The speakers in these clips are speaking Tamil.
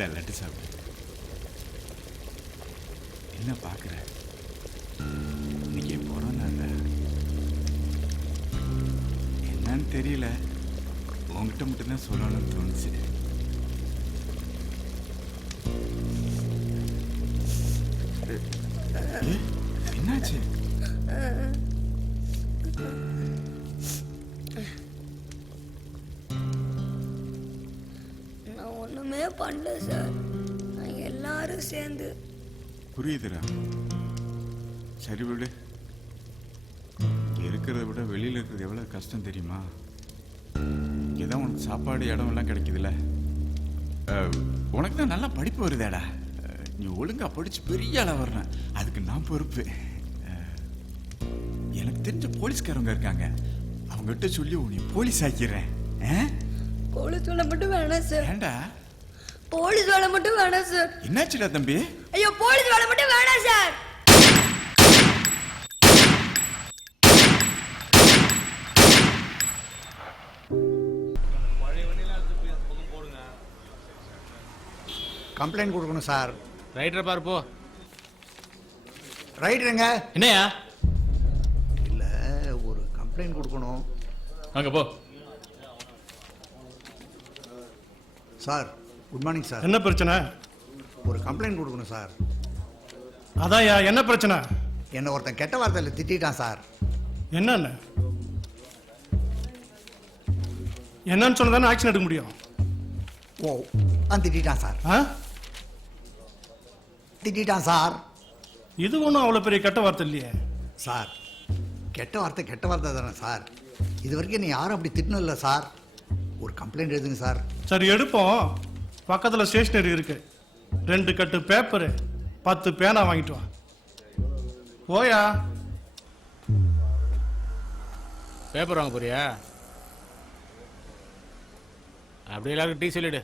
இந்த லட்டு சாப்பிடு. என்ன பார்க்குற? இன்னைக்கு கொரோனா இல்லை, என்னன்னு தெரியல, உங்ககிட்ட மட்டும்தான் சொல்லணும்னு தோணுச்சு. என்னாச்சு? நான் ஒண்ணுமே பண்ணல சார், நாங்கள் எல்லாரும் சேர்ந்து. புரியுதுடா. சரி விடு, இருக்கிறத விட வெளியில் இருக்கிறது எவ்வளோ கஷ்டம் தெரியுமா? இங்கே தான் உனக்கு சாப்பாடு இடம் எல்லாம் கிடைக்குதுல்ல. உனக்கு தான் நல்லா படிப்பு வருதேடா. நீ ஒழுங்கா படிச்சு பெரிய ஆளா வரணும், அதுக்கு நான் பொறுப்பு. எனக்கு தெரிஞ்ச போலீஸ்காரங்க இருக்காங்க, அவங்ககிட்ட சொல்லி உன்னை போலீஸ் ஆக்கிறேன். போலீஸ் வேலை மட்டும் வேணாம் சார். ஏண்டா? போலீஸ் வேலை மட்டும் வேணாம் சார். என்னாச்சுடா தம்பி? ஐயோ, போலீஸ் வேலை மட்டும் வேணாம் சார். கம்ப்ளைண்ட் கொடுக்கணும் சார். ரைட்டரை பாரு போ. ரைட்டருங்க. என்னையா? இல்லை, ஒரு கம்ப்ளைண்ட் கொடுக்கணும். அங்கே போ. Sir, good morning sir. என்ன பிரச்சனை? ஒரு கம்ப்ளைண்ட் கொடுக்கணும் சார். அதான்யா, என்ன பிரச்சனை? என்னை ஒருத்தன் கெட்ட வார்த்தையில் திட்டான் சார். என்னன்னு என்னன்னு சொன்னதானே ஆக்ஷன் எடுக்க முடியும். ஓ, திட்டான் சார். திட்டான் சார். இது ஒன்றும் அவ்வளோ பெரிய கெட்ட வார்த்தை இல்லையே சார். கெட்ட வார்த்தை தானே சார். இது வரைக்கும் நீ யாரும் அப்படி திட்டணும் இல்லை சார். ஒரு கம்ப்ளைண்ட் எழுதுங்க சார். சரி, எடுப்போம். பக்கத்தில் ஸ்டேஷனரி இருக்கு, 2 கட்டு பேப்பரு, 10 பேனா வாங்கிட்டு வா. போயா. பேப்பர் வாங்க போறியா? அப்படி எல்லாருக்கும் டீ சொல்லிடு.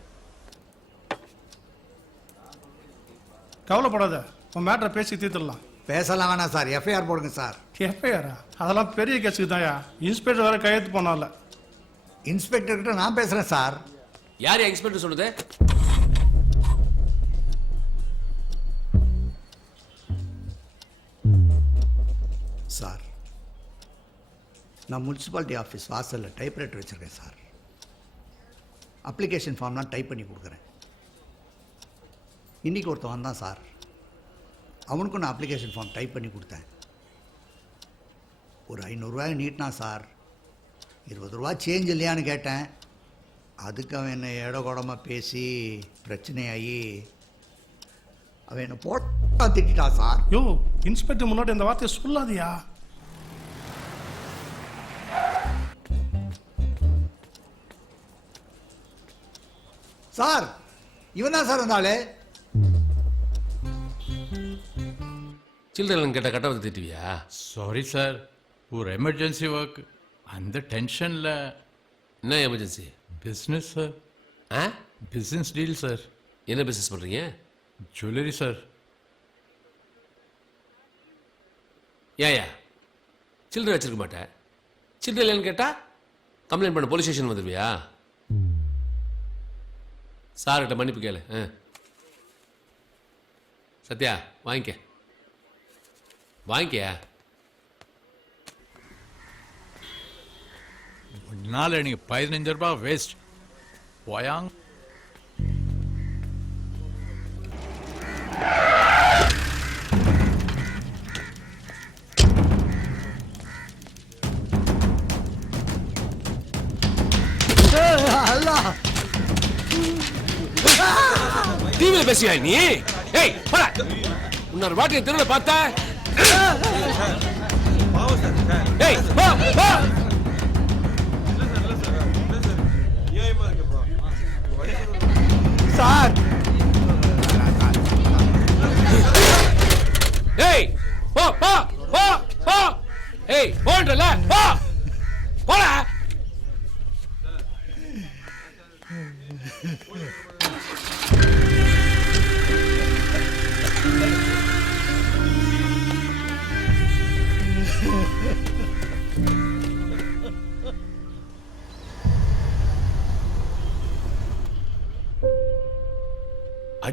கவலைப்படாத, உன் மேட்டரை பேசி தீர்த்துடலாம். பேசலாம் வேணாம் சார், எஃப்ஐஆர் போடுங்க சார். எஃப்ஐஆரா? அதெல்லாம் பெரிய கேஸுக்கு தான்யா. இன்ஸ்பெக்டர் வேற கையெழுத்து போனால. இன்ஸ்பெக்டர் கிட்ட நான் பேசுறேன் சார். யார் இன்ஸ்பெக்டர் சொல்லுது? சார், நான் முனிசிபாலிட்டி ஆஃபீஸ் வாசலில் டைப்ரைட்டர் வச்சுருக்கேன் சார். அப்ளிகேஷன் ஃபார்ம்லாம் டைப் பண்ணி கொடுக்குறேன். இன்றைக்கி ஒருத்தன் வந்தான் சார், அவனுக்கும் நான் அப்ளிகேஷன் ஃபார்ம் டைப் பண்ணி கொடுத்தேன். ஒரு 500 ரூபாய் நீட்டினா சார். 20 ரூபா சேஞ்ச் இல்லையான்னு கேட்டேன். அதுக்கு அவன் என்னை இடகோடமாக பேசி பிரச்சனையாகி அவன் என்னை போட்டா திட்டான் சார். யோ, இன்ஸ்பெக்டர் முன்னாடி அந்த வார்த்தையை சொல்லாதியா. சார், இவன் தான் சார் வந்தாலே. சில்ட்ரன் கேட்ட கட்ட வந்து திட்டுவியா? சாரி சார், ஒரு எமர்ஜென்சி ஒர்க், அந்த டென்ஷனில். என்ன emergency? Business sir. Business deal sir. என்ன பிஸ்னஸ் பண்ணுறீங்க? Jewellery sir. ஏயா சில்லறை வச்சிருக்க மாட்டேன், சில்லறை இல்லைன்னு கேட்டால் கம்ப்ளைண்ட் பண்ண போலீஸ் ஸ்டேஷன் வந்துடுவியா? சார்கிட்ட மன்னிப்பு கேளு. சத்யா, வாங்கிக்க. முன்னால் எனக்கு 15 ரூபாய் வேஸ்ட். போயாங். டிவியில பேசியா நீ? ஏய், போடா. இன்னொரு வாட்டி தெருவில் பார்த்தா. ஏய், போ போ. சார், ஏய், போ போ போ போ. ஏய், போன்றல போ. போடா.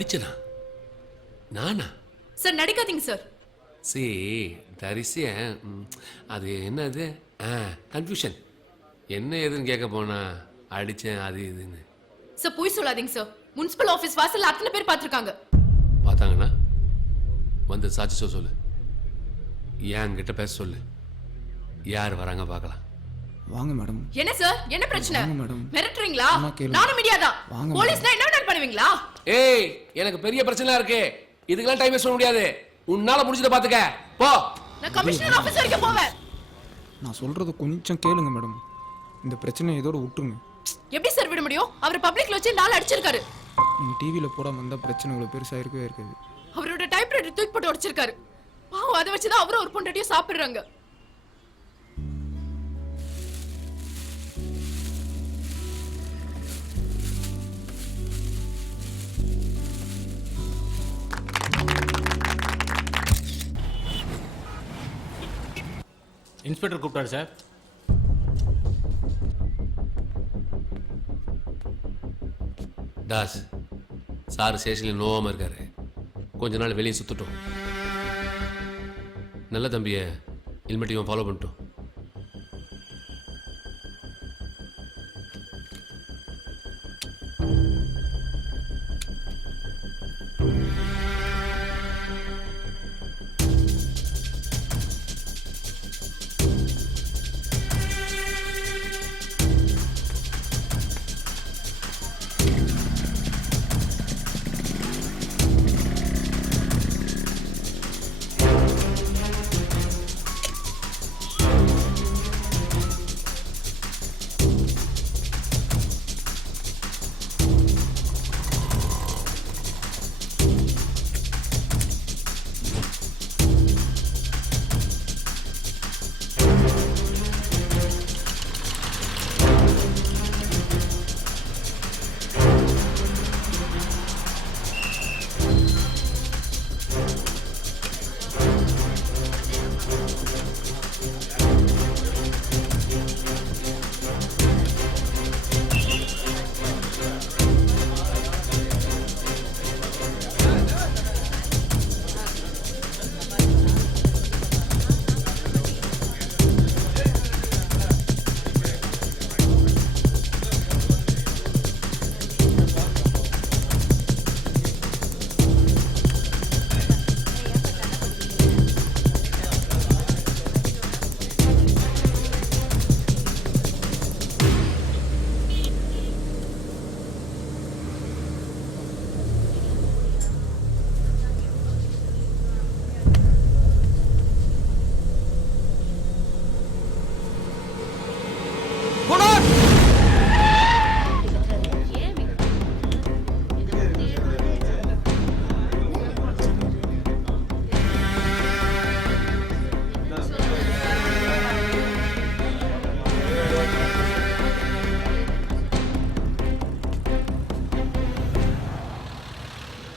அடிச்சனா? நானா? சார் நடிக்காதீங்க சார். சி தரிசிய அது என்னது கன்ஃபியூஷன். என்ன ஏதுன்னு கேட்க போனா அடிச்சேன் அது இதுன்னு. சார் போய் சொல்லாதீங்க சார். முனிசிபல் ஆபீஸ் வாசல்ல அத்தனை பேர் பார்த்திருக்காங்க. பார்த்தாங்கன்னா வந்து சாட்சி சொல்லு. என்கிட்ட பேச சொல்லு. யார் வராங்க பார்க்கலாம். வாங்க மேடம். என்ன சார் என்ன பிரச்சனை? வாங்க மேடம். மிரட்டுறீங்களா? அம்மா கேளு. நானும் மீடியா தான். வாங்க போலீஸ்னா என்ன வேணாலும் பண்ணுவீங்களா? ஏய் எனக்கு பெரிய பிரச்சனை இருக்கு. இதுக்கெல்லாம் டைம் வேஸ்ட் பண்ண முடியாது. உன்னால முடிஞ்சத பாத்துக்க. போ. நான் கமிஷனர் ஆபீஸ் வரைக்கும் போவேன். நான் சொல்றது கொஞ்சம் கேளுங்க மேடம். இந்த பிரச்சனை இதோட விட்டுருங்க. எப்படி சார் விட முடியும்? அவர் பப்ளிக்ல வச்சு நாள் அடிச்சிருக்காரு. நீங்க டிவியில போடாம இருந்தா பிரச்சனை இவ்வளவு பெருசா இருக்கவே இருக்காது. அவரோட டைப்ரைட்டர் தூக்கி போட்டு உடைச்சிருக்காரு. பாவம் அதை வச்சுதான் அவரும் ஒரு பொண்டாட்டியும் சாப்பிடுறாங்க. இன்ஸ்பெக்டர் கூப்பிட்டாரு சார். தாஸ் சார் ஸ்டேஷன்ல நோவாம இருக்காரு. கொஞ்ச நாள் வெளியே சுத்துட்டோம். நல்ல தம்பிய ஹெல்மெட்டையும் ஃபாலோ பண்ணிட்டோம்.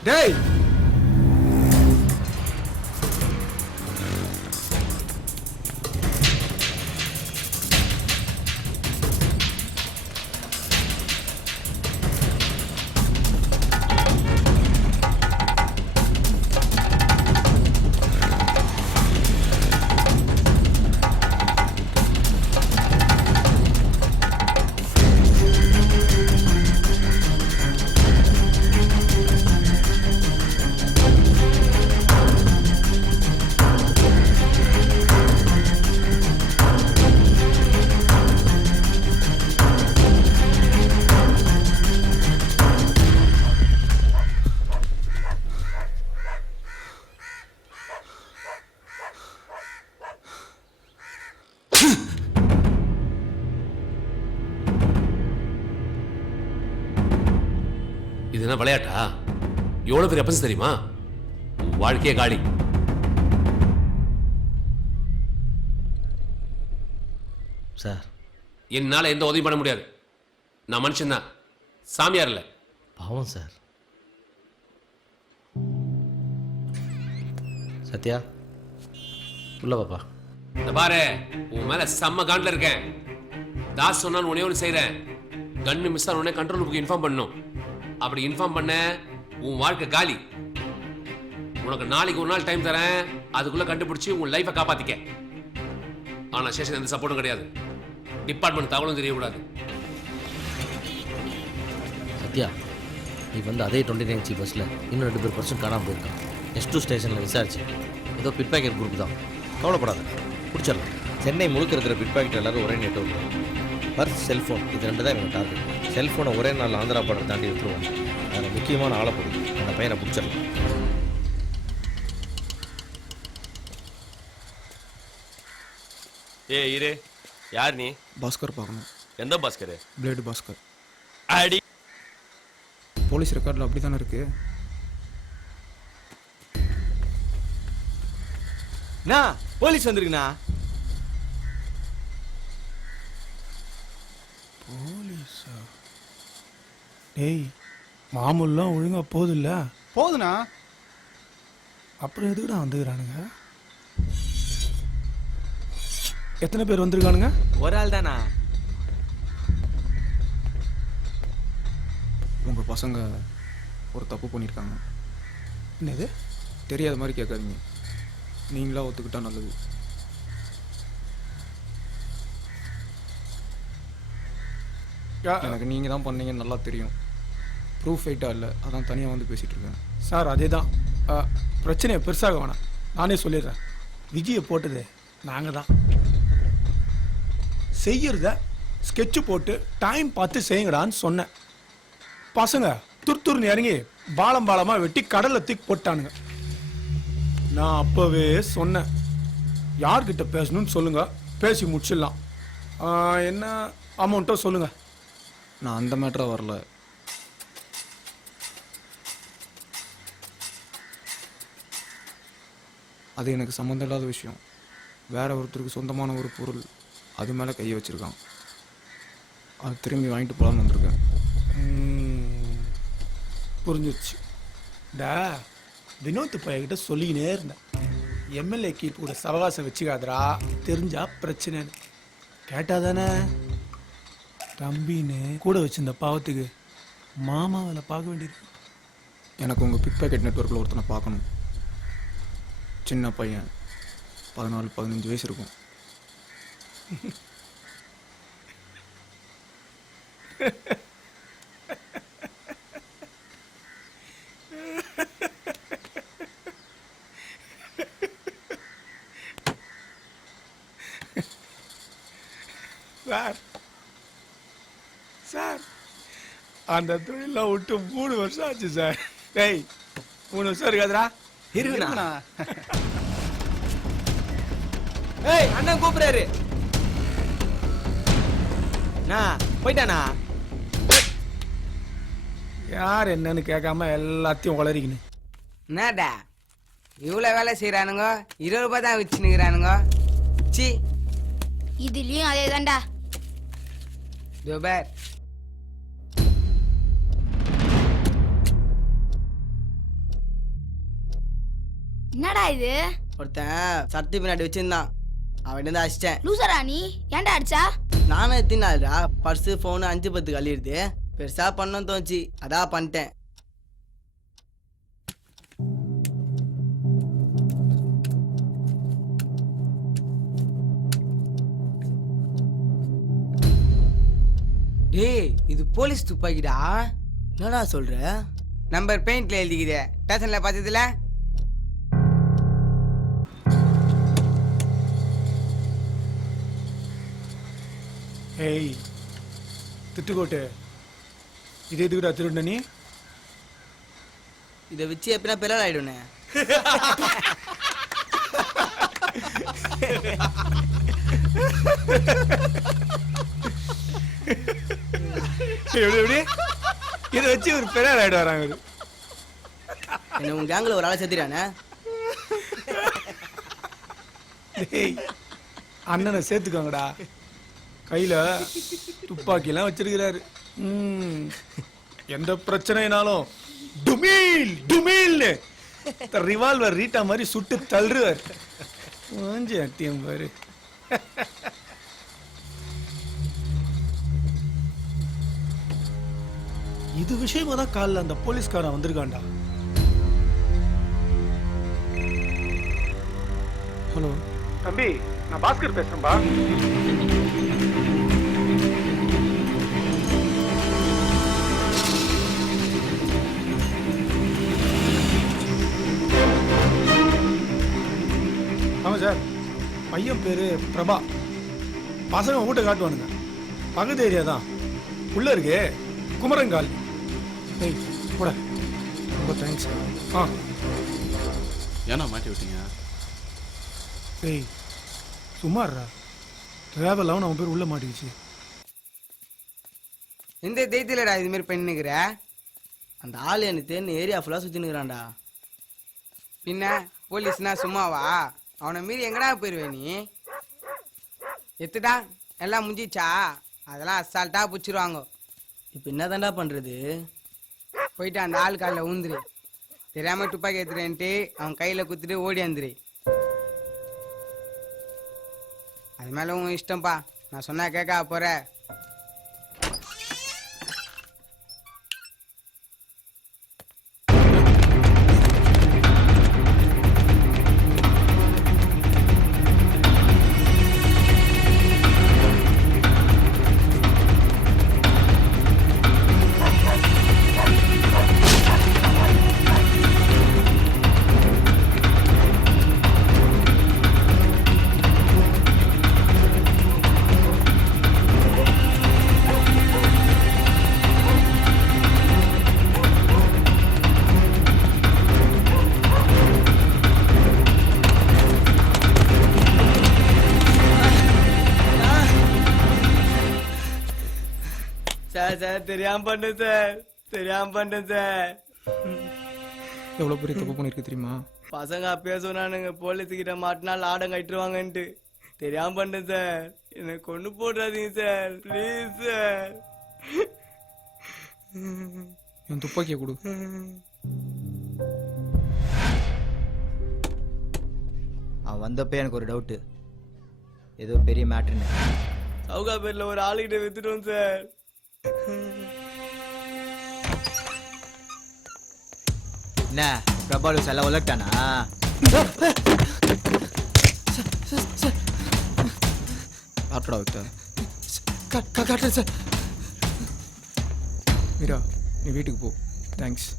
டேய் இது என்ன விளையாட்டா? எவ்வளவு பெரிய அப்பன்ஸ் தெரியுமா? வாழ்க்கையே காலி. சார் என்னால எந்த உதவி பண்ண முடியாது. நான் மனுஷன்தான், சாமியார் இல்ல. பாவம் சார். சத்யா உள்ள பாப்பா. இந்த பாரு, உன் மேல செம்ம காண்டில் இருக்கேன். தாஸ் சொன்னாலும் உடனே ஒன்று செய்கிறேன். கன்னு மிஸ் ஆன உடனே கண்ட்ரோல் ரூமுக்கு இன்ஃபார்ம் பண்ணணும். அப்படி இன்ஃபார்ம் பண்ண உன் வாழ்க்கை காலி. உனக்கு நாளைக்கு ஒரு நாள் டைம் தரேன், அதுக்குள்ள கண்டுபிடிச்சு உன் லைஃபை காப்பாத்திக்க. ஆனா ஸ்டேஷன் எந்த சப்போர்ட்டும் கிடையாது, டிபார்ட்மெண்ட் தகவலும் தெரியக்கூடாது. சத்யா, நீ வந்து அதே 29C பஸ்ஸில் இன்னும் 2 பேர் பர்சன் காணாமல் போயிருக்கான். S2 ஸ்டேஷனில் விசாரிச்சு ஏதோ பிட் பாக்கெட் குரூப் தான். கவலைப்படாத, பிடிச்சிடலாம். சென்னை முழுக்க இருக்கிற பிட் பாக்கெட் எல்லாரும் ஒரே நெட்வொர்க். பர்ஸ், செல்ஃபோன், இது 2 தான் இவங்க டார்கெட். செல்ஃபோனை ஒரே நாள் ஆந்திரா பார்டர் தாண்டி விட்டுருவாங்க. அதில் முக்கியமான ஆளை போடுது, அந்த பையனை பிடிச்சிடலாம். இரு, யார் நீ? பாஸ்கர் பார்க்கணும். எந்த பாஸ்கர்? பிளேடு பாஸ்கர். அடி. போலீஸ் ரெக்கார்டில் அப்படி தானே இருக்கு. போலீஸ் வந்திருக்குண்ணா. போலீஸா? டேய், மாமூல்லாம் ஒழுங்கா போதில்ல. போதுண்ணா. அப்புறம் எதுக்குடா வந்துக்கிறானுங்க? எத்தனை பேர் வந்திருக்கானுங்க? ஒரு ஆள் தானா? உங்கள் பசங்க ஒரு தப்பு பண்ணியிருக்காங்க. என்னது? தெரியாத மாதிரி கேட்காதீங்க, நீங்களா ஒத்துக்கிட்டா நல்லது. எனக்கு நீங்கள் தான் பண்ணீங்கன்னு நல்லா தெரியும். ப்ரூஃப் ஃபைட்டாக இல்லை, அதான் தனியாக வந்து பேசிகிட்டு இருக்கேன். சார் அதே தான், பிரச்சனையை பெருசாக வேணாம், நானே சொல்லிடுறேன். விஜயை போட்டது நாங்கள் தான். செய்யறத ஸ்கெட்சு போட்டு டைம் பார்த்து செய்யுங்கடான்னு சொன்னேன். பசங்க துருத்துருன்னு இறங்கி பாலம் பாலமாக வெட்டி கடலில் தூக்கி போட்டானுங்க. நான் அப்போவே சொன்னேன், யார்கிட்ட பேசணும்னு சொல்லுங்க, பேசி முடிச்சிடலாம். என்ன அமௌண்ட்டோ சொல்லுங்க. நான் அந்த மேட்டராக வரல. அது எனக்கு சம்மந்தம் இல்லாத விஷயம். வேற ஒருத்தருக்கு சொந்தமான ஒரு பொருள், அது மேலே கையை வச்சுருக்கான். அது திரும்பி வாங்கிட்டு போகலான்னு வந்திருக்கேன். புரிஞ்சிருச்சு. டா வினோத் பையன்கிட்ட சொல்லிக்கினே இருந்தேன், எம்எல்ஏக்கு கூட சவகாசம் வச்சுக்காதரா, தெரிஞ்சா பிரச்சனைன்னு. கேட்டா தானே தம்பின்னு கூட வச்சிருந்த பாவத்துக்கு மாமாவில் பார்க்க வேண்டியிருக்கு. எனக்கு உங்கள் பிக் பாக்கெட் நெட்வொர்க்கில் ஒருத்தனை பார்க்கணும். சின்ன பையன், 14-15 வயசு இருக்கும். சார் சார், அந்த தொழிலாம் விட்டு 3 வருஷம் ஆச்சு சார். டேய், 3 வருஷம் இருக்காதுடா. இருக்குண்ணா. ஏய், அண்ணன் கூப்பிடுறாரு. போயிட்டானா? யார் என்னன்னு கேட்காம எல்லாத்தையும் உளறிக்கணும். என்னடா இவ்வளோ வேலை செய்கிறானுங்க, 20 ரூபாய் தான் வச்சுன்னுக்கிறானுங்க. சி, இதுலயும் அதே தான்டா. துபர் என்னடா இது? ஒருத்தன் சட்டி பின்னாடி வச்சிருந்தான், அவன் வந்து அடிச்சிட்டேன். லூசரா நீ? ஏன்டா அடிச்சா? நானும் எத்தினாடா, பர்ஸு ஃபோனு 5-10 கழிடுது. பெருசா பண்ணணும்னு தோணுச்சு, அதான் பண்ணிட்டேன். டேய், இது போலீஸ் துப்பாக்கிடா. என்னடா சொல்ற? நம்பர் பெயிண்ட்ல எழுதிக்குதே, ஸ்டேஷன்ல பார்த்ததுல. ஏய் திட்டுக்கோட்டு, இது எதுக்குடா திருட நீ? இதை வச்சு எப்படின்னா பெரிய ஆயிடுனே. எப்படி இதை வச்சு ஒரு பெரிய ஆயிடு வராங்க. என்ன உங்க கேங்கில் ஒரு ஆளை சேர்த்துறானே. அண்ணனை சேர்த்துக்கோங்கடா, கையில துப்பாக்கிலாம் வச்சிருக்கிறாரு. எந்த பிரச்சனைனாலும் டுமீல் டுமீல்னு ரிவால்வர் ரீட்டா மாதிரி சுட்டு தள்ளுவார். வாஞ்சி அட்டியம் பாரு. இது விஷயமா தான் காலைல அந்த போலீஸ்காரன் வந்திருக்கான்டா. ஹலோ தம்பி, நான் பாஸ்கர் பேசுறேன்பா. ஆமாம் சார், பையன் பேர் பிரபா. பசங்க வீட்டை காட்டுவானுங்க, பக்கத்து ஏரியா தான். உள்ள இருக்கே குமரங்கால். ஏய் கூட ரொம்ப தேங்க்ஸ். ஆ ஏன்னா மாட்டி விட்டீங்க? ஏய் சும்மாறா, டிராவல் அவன் அவன் பேர் உள்ள மாட்டிக்கிச்சு. எந்த தைத்தியலடா இது மாதிரி பண்ணிக்கிற? அந்த ஆள் எனக்கு தேன்னு ஏரியா ஃபுல்லாக சுற்றினுக்கிறான்டா. பின்ன போலீஸ்னா சும்மாவா? அவனை மீறி எங்கடா போயிருவே நீ? எத்துடா எல்லாம் முடிஞ்சிச்சா? அதெல்லாம் அசால்ட்டா பிடிச்சிருவாங்க. இப்போ என்ன தாண்டா பண்ணுறது? போயிட்டு அந்த ஆள் காலில் ஊந்துரு. தெரியாம துப்பாக்கி எடுத்துறேன்ட்டு அவன் கையில் குத்துட்டு ஓடி வந்துரு. அது மேலே உன் இஷ்டம்ப்பா, நான் சொன்னா கேட்க போற. சார் தெரியாம பண்ணேன் சார், தெரியாம பண்ணேன் சார். எவ்வளோ பெரிய தப்பு பண்ணியிருக்கு தெரியுமா? பசங்க அப்பயே சொன்னானுங்க போலீஸுக்கிட்ட மாட்டினா லாடம் கட்டுருவாங்கன்ட்டு. தெரியாம பண்ணேன் சார். என்னை கொண்டு போடாதீங்க சார், ப்ளீஸ் சார். என் துப்பாக்கியை கொடு. அவன் வந்தப்போ எனக்கு ஒரு டவுட்டு, ஏதோ பெரிய மேட்ருன்னு. சவுகா பேர்ல ஒரு ஆளுகிட்ட வித்துட்டோம் சார். என்ன பிரபாலு செல்ல உலட்டானா? காட்டுடா வித்த. காட்டுறேன் சார். மீரா நீ வீட்டுக்கு போ. தேங்க்ஸ்.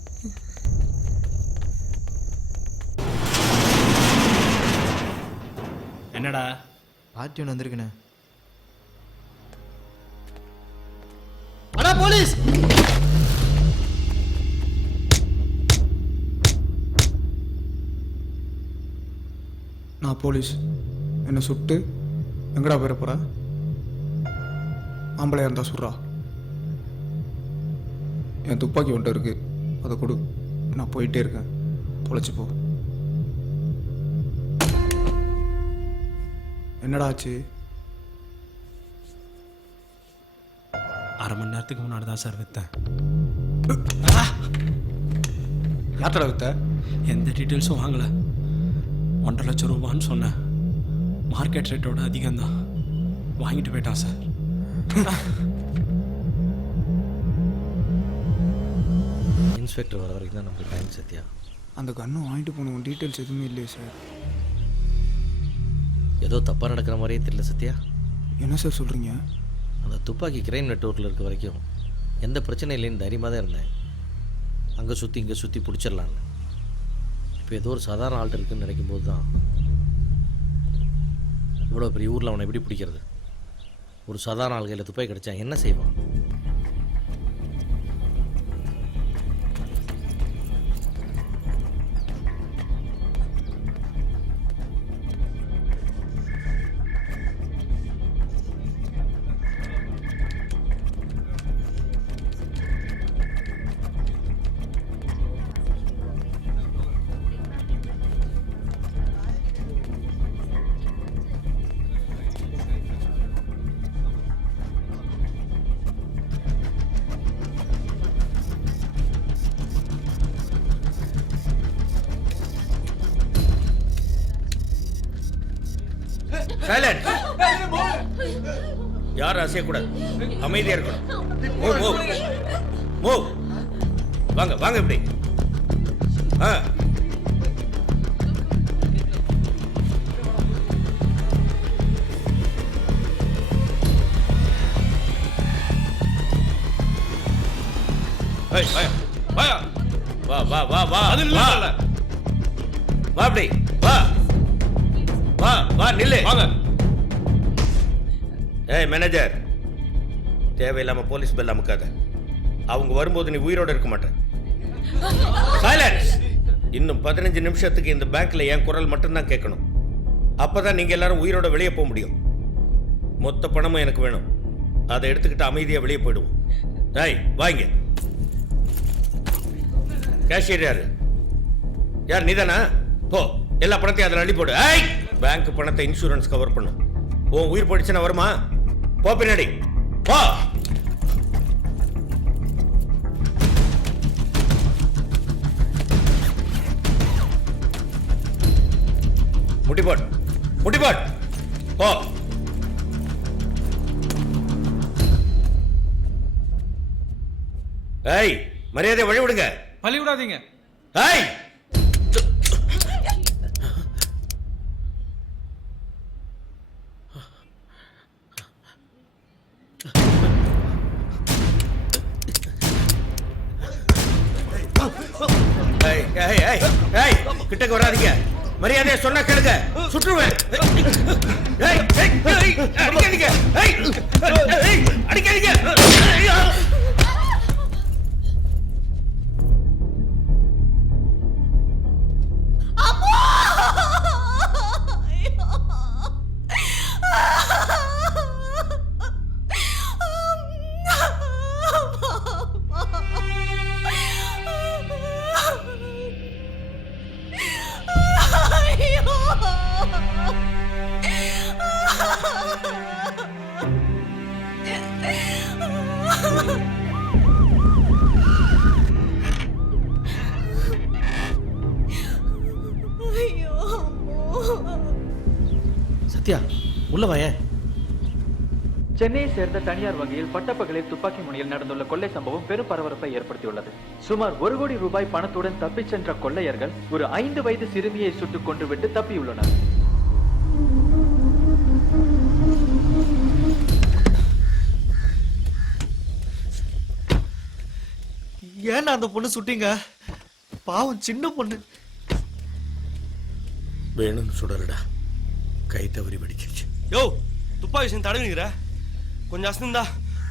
என்னடா பார்ட்டி ஒன்று வந்திருக்குண்ணே. அடா போலீஸ்! நான் போலீஸ். என்னை சுட்டு எங்கடா போயிட போற? ஆம்பளையா இருந்தா சுடுறா. என் துப்பாக்கி ஒன்றை இருக்கு, அதை கொடு. நான் போயிட்டே இருக்கேன், பொழைச்சி போ. என்னடா ஆச்சு? அரை மணி நேரத்துக்கு முன்னாடி தான் சார் விற்றேன். யார்டா வித்த? எந்த டீட்டெயில்ஸும் வாங்கலை. 1.5 லட்சம் ரூபான்னு சொன்னேன். மார்க்கெட் ரேட்டோட அதிகம்தான். வாங்கிட்டு போயிட்டான் சார். இன்ஸ்பெக்டர் வர வரைக்கும் தான் நமக்கு டைம். சத்யா, அந்த கன்னும் வாங்கிட்டு போனவங்க டீட்டெயில்ஸ் எதுவுமே இல்லையே சார். ஏதோ தப்பாக நடக்கிற மாதிரியே தெரியல சத்யா. என்ன சார் சொல்கிறீங்க? அந்த துப்பாக்கி கிரைம் நெட்வொர்க்கில் இருக்க வரைக்கும் எந்த பிரச்சனையும் இல்லைன்னு தைரியமாக தான் இருந்தேன். அங்கே சுற்றி இங்கே சுற்றி பிடிச்சிடலான்னு. இப்போ ஏதோ ஒரு சாதாரண ஆள்கிட்ட இருக்குன்னு நினைக்கும் போது தான் இவ்வளோ பெரிய ஊரில் அவனை எப்படி பிடிக்கிறது? ஒரு சாதாரண ஆள் கையில் துப்பாக்கி கிடச்சா என்ன செய்வான்? சைலண்ட். யாரும் அசையக்கூடாது, அமைதியாக இருக்கணும். Move move move. வாங்க வாங்க இப்படி. வா வா வா வா வா வா அப்படி வா வா வா நில்லு வாங்க. ஏய் மேனேஜர், தேவையில்லாம போலீஸ் பெல் அமுக்காத. அவங்க வரும்போது நீ உயிரோட இருக்க மாட்டேன். சைலன்ஸ். இன்னும் 15 நிமிஷத்துக்கு இந்த பேங்க்ல என் குரல் மட்டும்தான் கேட்கணும். அப்பதான் நீங்க எல்லாரும் உயிரோட வெளியே போக முடியும். மொத்த பணமும் எனக்கு வேணும். அதை எடுத்துக்கிட்டு அமைதியா வெளியே போயிடுவோம். டேய் வாங்க. கேஷியர் யாரு? யார் நீதானா? போ, எல்லா பணத்தையும் அதில் அள்ளி போடு. பேங்க் பணத்தை இன்சூரன்ஸ் கவர் பண்ணும். உன் உயிர் போயிடுச்சுன்னா வருமா? போ பின்னாடி போ. முட்டிப்போட் முட்டிப்போட் போ. ஏய், மரியாதை வழி விடுங்க. பழி விடாதீங்க. ஏய், கிட்டக்கு வராதீங்க. மரியாதையை சொன்னா கேளுங்க, சுற்றுவேன். அடிக்காதீங்க அடிக்காதீங்க. சத்யா, உள்ள வாயே. சென்னையை சேர்ந்த தனியார் வங்கியில் பட்டப்பகலில் துப்பாக்கி முனையில் நடந்துள்ள கொள்ளை சம்பவம் பெரும் பரபரப்பை ஏற்படுத்தியுள்ளது. சுமார் 1 கோடி ரூபாய் பணத்துடன் தப்பிச் சென்ற கொள்ளையர்கள் ஒரு 5 வயது சிறுமியை சுட்டுக் கொன்றுவிட்டு தப்பியுள்ளனர். ஏன்னா அந்த பொண்ணு சுட்டீங்க? பாவம், சின்ன பொண்ணு. வேணும்னு சுடலடா, கை தவறி வெடிச்சிருச்சு. யோ, துப்பாக்கி விஷயம் தடவிங்கிற கொஞ்சம் அசந்தா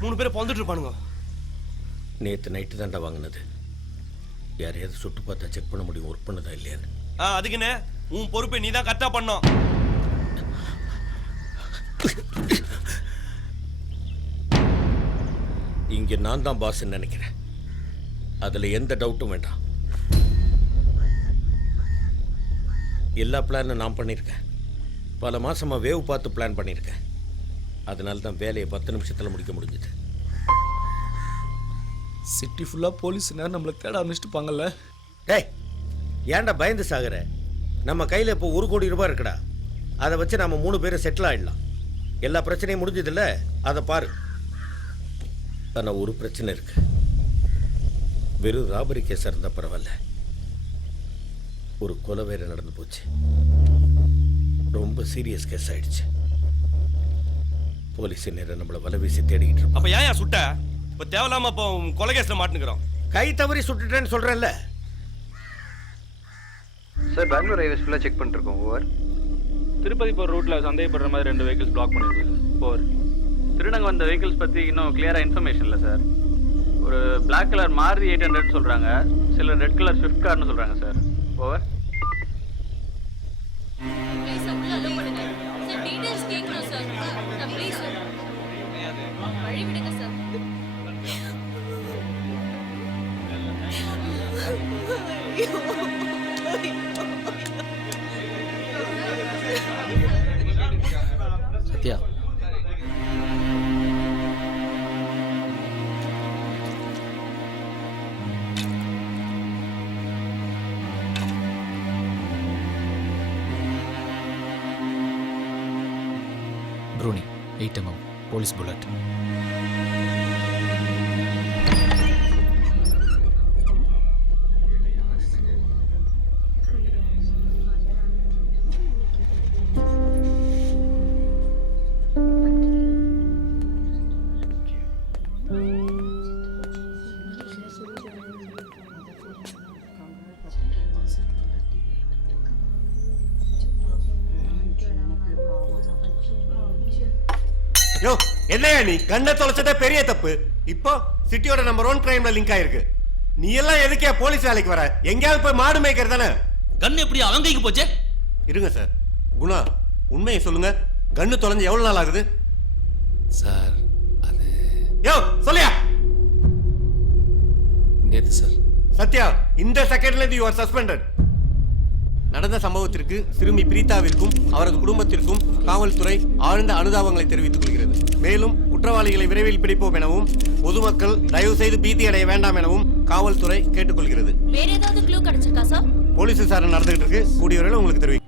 3 பேரை பொந்துட்டு இருப்பானுங்க. நேற்று நைட்டு தாண்டா வாங்கினது. யாரையாவது சுட்டு பார்த்தா செக் பண்ண முடியும் ஒர்க் பண்ணதா இல்லையான்னு. அதுக்கு என்ன, உன் பொறுப்பை நீ தான் கரெக்டா பண்ணோம். இங்க நான் தான் பாஸ் நினைக்கிறேன். அதுல எந்த டவுட்டும் வேண்டாம். எல்லா பிளானும் நான் பண்ணியிருக்கேன். பல மாசமா வேவ் பார்த்து பிளான் பண்ணியிருக்கேன். அதனால தான் வேலையை 10 நிமிஷத்துல முடிக்க முடிஞ்சது. சிட்டி ஃபுல்லா போலீஸ் நம்மளை தேட ஆரம்பிச்சுட்டுப்பாங்கல்ல. டேய், ஏன்டா பயந்து சாகுற? நம்ம கையில இப்போ 1 கோடி ரூபாய் இருக்குடா. அதை வச்சு நம்ம 3 பேரும் செட்டில் ஆயிடலாம். எல்லா பிரச்சனையும் முடிஞ்சதில்ல, அதை பாரு. ஆனா ஒரு பிரச்சனை இருக்கு. வெறும் ராபரி கேஸா இருந்தா பரவாயில்ல, ஒரு கொலை வேற நடந்து போச்சு. ரொம்ப சீரியஸ் கேஸ் ஆயிடுச்சு. போலீஸ் நேரம் நம்மளை வலை வீசி தேடிக்கிட்டு இருக்கோம். அப்ப ஏன் சுட்ட? இப்ப தேவையில்லாம இப்போ கொலை கேஸ்ல மாட்டுக்கிறோம். கை தவறி சுட்டுட்டேன்னு சொல்றேன்ல. சார், பெங்களூர் ஹைவேஸ் ஃபுல்லா செக் பண்ணிட்டு இருக்கோம். ஓவர். திருப்பதி போற ரூட்ல சந்தேகப்படுற மாதிரி 2 வெஹிக்கிள்ஸ் பிளாக் பண்ணிருக்கு. ஓவர். திருநங்க வந்த வெஹிக்கிள்ஸ் பத்தி இன்னும் கிளியரா இன்ஃபர்மேஷன் இல்லை சார். ஒரு பிளாக் கலர் மாருதி 800 சொல்றாங்க, சில ரெட் கலர் ஸ்விஃப்ட் கார்னு சொல்றாங்க சார். ஓவர். சத்யா, ப்ரூனி 8mm போலீஸ் புல்லட். யோ என்னையா நீ கண்ணை தொலைச்சதே பெரிய தப்பு. இப்போ சிட்டியோட நம்பர் 1 கிரைம்ல லிங்க் ஆயிருக்கு. நீ எல்லாம் எதுக்கே போலீஸ் வேலைக்கு வர? எங்கேயாவது போய் மாடு மேய்க்கிறது தானே. கன் எப்படி அவங்க கைக்கு போச்சு? இருங்க சார். குணா உண்மையை சொல்லுங்க. கன்னு தொலைஞ்சு எவ்வளவு நாள் ஆகுது சார்? அது யோ சொல்லியா. நேத்து சார். சத்யா இந்த செகண்ட்ல இருந்து யூ ஆர் சஸ்பெண்டட். நடந்த சம்பவத்திற்கு சிறுமி பிரீதாவிற்கும் அவரது குடும்பத்திற்கும் காவல்துறை ஆழ்ந்த அனுதாபங்களை தெரிவித்துக் கொள்கிறது. மேலும் குற்றவாளிகளை விரைவில் பிடிப்போம் எனவும் பொதுமக்கள் தயவு செய்து பீதி அடைய வேண்டாம் எனவும் காவல்துறை கேட்டுக்கொள்கிறது. வேற ஏதாவது க்ளூ கிடைச்சிருக்கா சார்? போலீஸ் விசாரணை நடந்துகிட்டு இருக்கு. கூடிய வரையில் உங்களுக்கு தெரிவிக்கும்.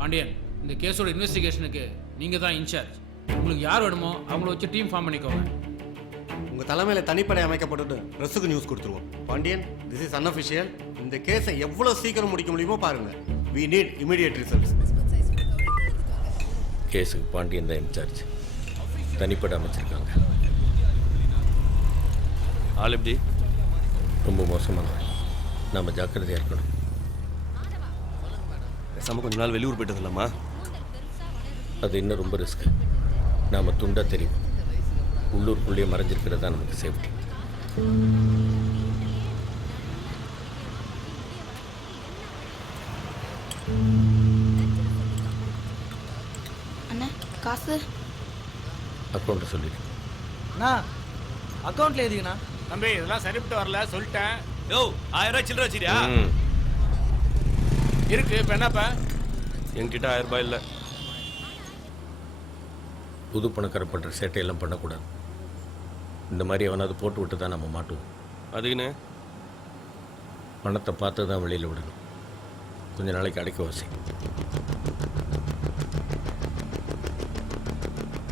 பாண்டியன், இந்த கேஸோட இன்வெஸ்டிகேஷனுக்கு நீங்க தான் இன்சார்ஜ். உங்களுக்கு யார் வேணுமோ அவங்கள வச்சு டீம் ஃபார்ம் பண்ணிக்கோங்க. உங்க தலைமையில தனிப்படை அமைக்கப்பட்டு பிரஸுக்கு நியூஸ் கொடுத்துருவோம். Pandian, this is unofficial. இந்த கேஸை எவ்வளவு சீக்கிரம் முடிக்க முடியுமோ பாருங்க. we need immediate results. கேஸுக்கு பாண்டியன் தான் இன்சார்ஜ். தனிப்படை அமைச்சிருக்காங்க. ஆள் எப்படி? ரொம்ப மோசமான நாம ஜாக்கிரதையா இருக்கணும். பேசாம கொஞ்ச நாள் வெளியூர் போயிட்டது இல்லாமா? அது இன்னும் ரொம்ப ரிஸ்க். நாம துண்டா தெரியும். உள்ளூருக்குள்ளேயே மறைஞ்சிருக்கிறது தான் நமக்கு சேஃப்டி. அண்ணா காசு அக்கௌண்ட்டை சொல்லிடு. அண்ணா அக்கௌண்ட்ல எதுக்குண்ணா? தம்பி இதெல்லாம் சரிப்பட்டு வரல சொல்லிட்டேன். யோ 1000 ரூபாய் சில்லறை வச்சிரியா? இருக்கு. இப்போ என்னப்பா? என்கிட்ட 1000 ரூபாய் இல்லை. புது பணக்கார பண்ணுற சேட்டையெல்லாம் பண்ணக்கூடாது. இந்த மாதிரி அவனாவது போட்டு விட்டு தான் நம்ம மாட்டுவோம். அதுக்குன்னு பணத்தை பார்த்து தான் வெளியில் விடணும். கொஞ்ச நாளைக்கு அடைக்க வசி.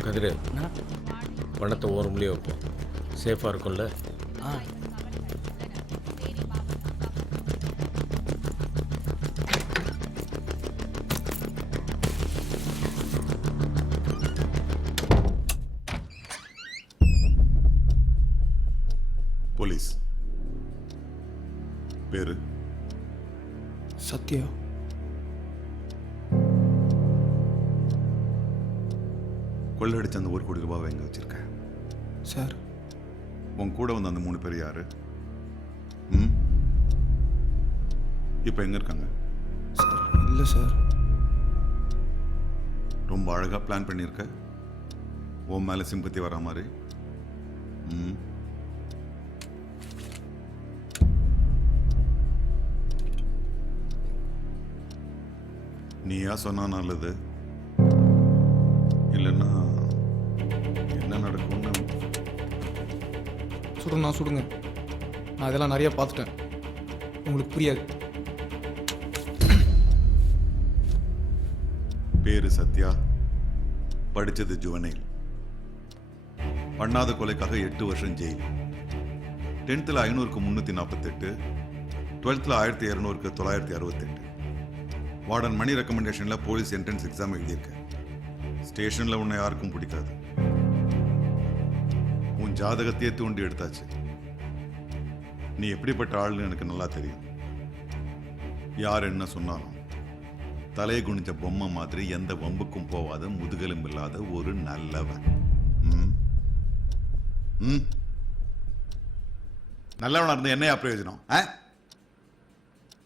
கதிர பணத்தை ஓரம்லேயே வைப்போம். சேஃபாக இருக்கும்ல? போலீஸ் பேரு சத்யா. கொள்ளடிச்ச அந்த 1 கோடி ரூபாவை எங்க வச்சிருக்க சார்? உன் கூட வந்த அந்த 3 பேர் யாரு? இப்ப எங்க இருக்காங்க? சார் இல்லை சார். ரொம்ப அழகா பிளான் பண்ணியிருக்க. உன் மேல சிம்பத்தி வர மாதிரி. நீயா சொன்னா நல்லது. இல்லைன்னா என்ன நடக்கும்னு. சுடுங்க சுடுங்க. நான் இதெல்லாம் நிறைய பார்த்துட்டேன். உங்களுக்கு புரியாது. பேரு சத்யா. படிச்சது ஜுவனைல். பண்ணாத கொலைக்காக 8 வருஷம் ஜெயில். 10th 500க்கு 348, 12th 1200க்கு 968. வார்டன் மணி ரெக்கமெண்டேஷன்ல போலீஸ் என்ட்ரன்ஸ் எக்ஸாம் எழுதியிருக்க. ஸ்டேஷன்ல உன்னை யாருக்கும் பிடிக்காது. உன் ஜாதகத்தையே தூண்டி எடுத்தாச்சு. நீ எப்படிப்பட்ட ஆள்னு எனக்கு நல்லா தெரியும். யார் என்ன சொன்னாலும் தலையை குனிஞ்ச பொம்மை மாதிரி எந்த வம்புக்கும் போவாத முதுகெலும்பு இல்லாத ஒரு நல்லவன். நல்லவனா இருந்த என்னையா பிரயோஜனம்?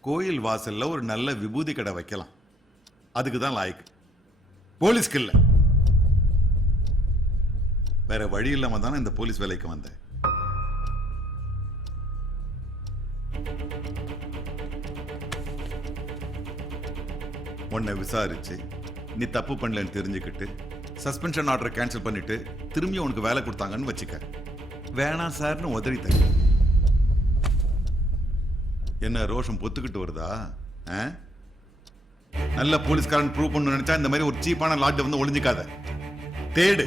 கோயில் வாசல்ல ஒரு நல்ல விபூதி கடை வைக்கலாம். அதுக்கு தான் லாய்க்கு. போலீஸ்க்கு இல்ல. வேற வழி இல்லாம தானே இந்த போலீஸ் வேலைக்கு வந்தேன். உன்னை விசாரிச்சு நீ தப்பு பண்ணலன்னு தெரிஞ்சுக்கிட்டு சஸ்பென்ஷன் ஆர்டரை கேன்சல் பண்ணிட்டு திரும்பி உனக்கு வேலை கொடுத்தாங்கன்னு வச்சுக்க. வேணாம் சார்னு உதறித்தேன். என்ன ரோஷம் பொத்துக்கிட்டு வருதா? நல்ல போலீஸ்காரன் ப்ரூவ் பண்ணு நினைச்சா இந்த மாதிரி ஒரு சீப்பான லாட்ஜை வந்து ஒளிஞ்சிக்காத. தேடு.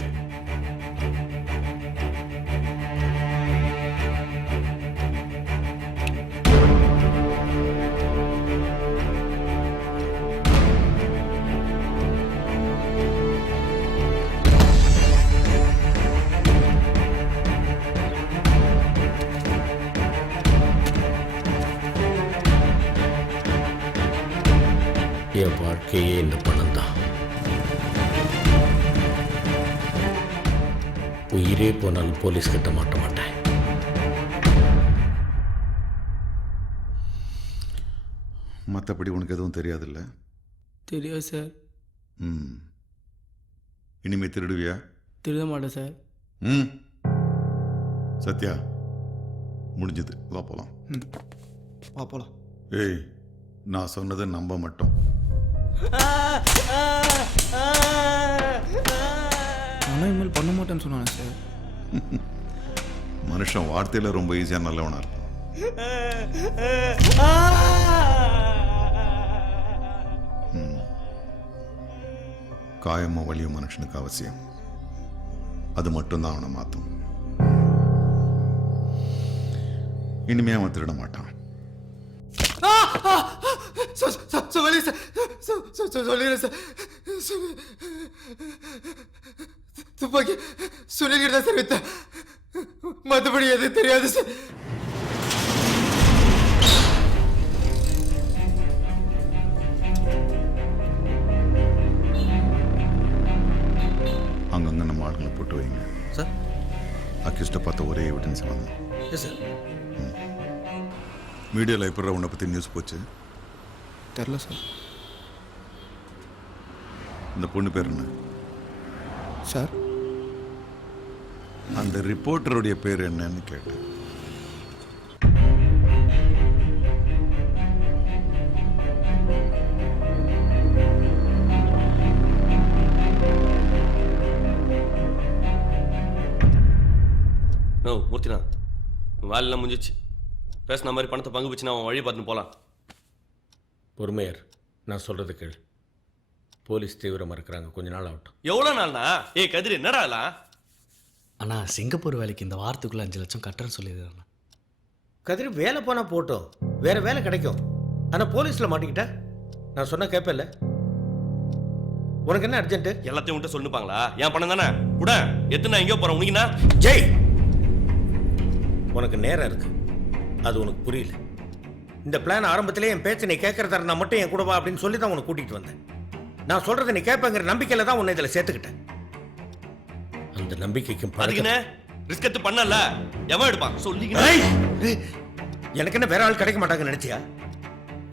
என் வாழ்க்கையே இந்த பணம் தான். உயிரே போனாலும் போலீஸ் கிட்ட மாட்ட மாட்டேன். மற்றபடி உனக்கு எதுவும் தெரியாதுல்ல? தெரியாது சார். ம். இனிமே திருடுவியா? திருட மாட்டேன் சார். ம். சத்யா, முடிஞ்சது, வா போலாம். வா போலாம். ஏய், நான் சொன்னதை நம்ப மாட்டோம். ஆனால் இனிமேல் பண்ண மாட்டேன்னு சொன்னானே சார். மனுஷன் வார்த்தையில் ரொம்ப ஈஸியாக நல்லவனா இருக்கும். காயமோ வலியும் மனுஷனுக்கு அவசியம். அது மட்டும்தான் அவனை மாற்றும். இனிமே அவன் திருட மாட்டான். சொல்லிடுறேன் சார். துப்பாக்கி சுனில்கிட்ட தான் சார் வித்தேன். மற்றபடி எதுவும் தெரியாது சார். அங்கங்கே நம்ம ஆளுங்களை போட்டு வைங்க சார். அக்யூஸ்டை பார்த்த ஒரே எவிடன்ஸ் வந்து எஸ் சார். மீடியாவில் எப்படி உன்னை பற்றி நியூஸ் போச்சு? தெரில சார். இந்த பொண்ணு பேர் என்ன சார்? அந்த ரிப்போர்ட்டருடைய பேர் என்னன்னு கேட்டேன். நோ மூர்த்தினா, வேலையெல்லாம் முடிஞ்சிச்சு. பேசின மாதிரி பணத்தை பங்கு வச்சு அவன் வழி பார்த்துன்னு போகலாம். பொறுமையர், நான் சொல்கிறது கேள். போலீஸ் தீவிரமாக இருக்கிறாங்க, கொஞ்ச நாள் ஆகட்டும். எவ்வளோ நாள்னா? ஏய் கதிர், என்னடா எல்லாம்? அண்ணா, சிங்கப்பூர் வேலைக்கு இந்த வாரத்துக்குள்ளே 5 லட்சம் கட்டுறேன்னு சொல்லிடுறேண்ணா. கதிர், வேலை போனால் போட்டோம், வேற வேலை கிடைக்கும். ஆனால் போலீஸில் மாட்டிக்கிட்ட நான் சொன்ன கேட்பேன்ல. உனக்கு என்ன அர்ஜென்ட்டு? எல்லாத்தையும் உன்ட்ட சொல்லுப்பாங்களா? என் பணம் தானே கூட எத்தனை எங்கேயோ போகிறேன். உனக்குண்ணா ஜெய், உனக்கு நேரம் இருக்கு, அது உனக்கு புரியல. இந்த பிளான் ஆரம்பத்திலே என் பேச்சை நீ கேட்கறதா நான் மட்டும் என் கூட வா அப்படின்னு சொல்லி தான் உனக்கு கூட்டிகிட்டு வந்தேன். நான் சொல்றதை நீ கேட்பேங்கிற நம்பிக்கையில தான் உன்னை இதில் சேர்த்துக்கிட்டேன். அந்த நம்பிக்கைக்கும் அதுக்குன்னு ரிஸ்க் எடுத்து பண்ணல. எவன் எடுப்பான் சொல்லிங்க. எனக்கு என்ன வேற ஆள் கிடைக்க மாட்டாங்கன்னு நினைச்சியா?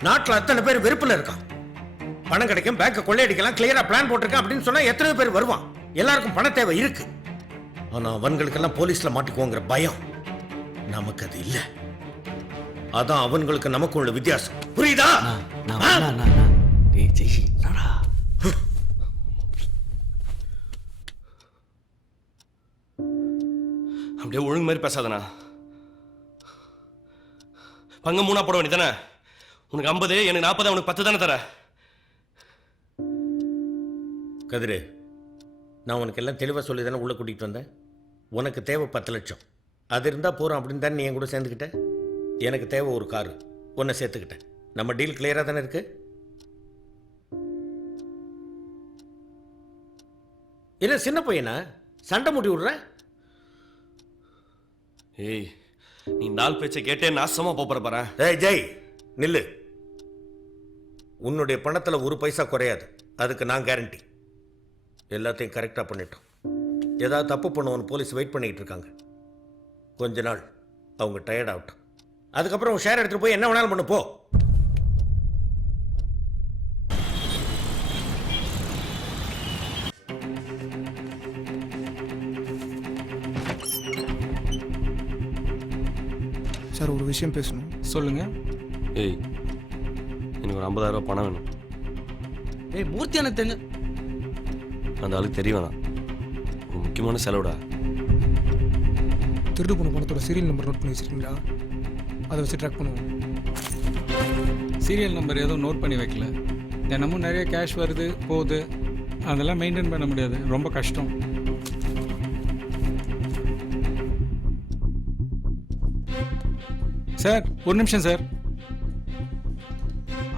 நாட்டில் அத்தனை பேர் வெறுப்புல இருக்கான். பணம் கிடைக்கும், பேங்க் கொள்ளையடிக்கலாம், கிளியரா பிளான் போட்டிருக்கேன் அப்படின்னு சொன்னா எத்தனை பேர் வருவான்? எல்லாருக்கும் பண தேவை இருக்கு. ஆனா அவங்களுக்கெல்லாம் போலீஸ்ல மாட்டிக்குவோங்கிற பயம் நமக்கு அது இல்லை. அதான் அவங்களுக்கு நமக்கு உள்ள வித்தியாசம். புரியுதா? அப்படியே ஒழுங்கு மாதிரி பேசாதண்ணா. பங்கு 3 போட வேண்டியதானே? உனக்கு 50, எனக்கு 40, உனக்கு 10 தானே தர. கதிரு, நான் உனக்கு எல்லாம் தெளிவாக சொல்லி தானே உள்ளே கூட்டிகிட்டு வந்தேன். உனக்கு தேவை 10 லட்சம், அது இருந்தால் போகிறோம் அப்படின்னு தானே நீ என் கூட சேர்ந்துக்கிட்ட. எனக்கு தேவை ஒரு காரு, உன்னை சேர்த்துக்கிட்டேன். நம்ம டீல் கிளியராக தானே இருக்கு. என்ன சின்ன பையனா சண்டை மூட்டி விடுற? ஏய், நீ நாள் பேச்சை கேட்டே நாசமா போற பாரு. ஏய் ஜெய், நில்லு. உன்னுடைய பணத்தில் 1 பைசா குறையாது, அதுக்கு நான் கேரண்டி. எல்லாத்தையும் கரெக்டாக பண்ணிட்டோம். ஏதாவது தப்பு பண்ணுவோன்னு போலீஸ் வெயிட் பண்ணிக்கிட்டு இருக்காங்க. கொஞ்ச நாள் அவங்க டயர்ட் ஆகட்டும், அதுக்கப்புறம் ஷேர் எடுத்துகிட்டு போய் என்ன வேணாலும் பண்ணு போ. சார், ஒரு விஷயம் பேசணும். சொல்லுங்க. ஏய், எனக்கு ஒரு 50,000 ரூபாய் பணம் வேணும். ஏய் மூர்த்தி, எனக்கு தெரிஞ்ச அந்த ஆளுக்கு தெரிய வேணாம். ஒரு முக்கியமான செலவுடா. திருடு போன பணத்தோட சீரியல் நம்பர் நோட் பண்ணி வச்சிருக்கீங்களா? அதை வச்சு ட்ராக் பண்ணுவோம். சீரியல் நம்பர் எதுவும் நோட் பண்ணி வைக்கல. தினமும் நிறைய கேஷ் வருது போகுது, அதெல்லாம் மெயின்டைன் பண்ண முடியாது, ரொம்ப கஷ்டம். சார், ஒரு நிமிஷம் சார்.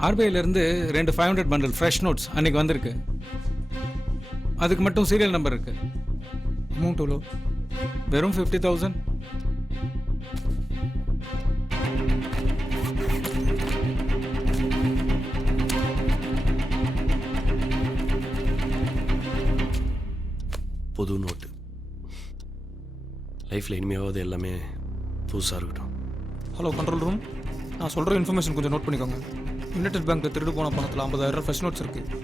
ஆர்பிஐலேருந்து 2 500 பண்டில் ஃப்ரெஷ் நோட்ஸ் அன்னைக்கு வந்திருக்கு. அதுக்கு மட்டும் சீரியல் நம்பர் இருக்கு. அமௌண்ட் எவ்வளோ? வெறும் 50,000. புது நோட்டு. லைஃப்பில் இனிமேவாவது எல்லாமே புதுசாக இருக்கட்டும். ஹலோ கண்ட்ரோல் ரூம், நான் சொல்கிற இன்ஃபர்மேஷன் கொஞ்சம் நோட் பண்ணிக்கோங்க. யுனைடெட் பேங்க்கில் திருடு போன பணத்தில் 50,000 ஃப்ரெஷ் நோட்ஸ் இருக்குது.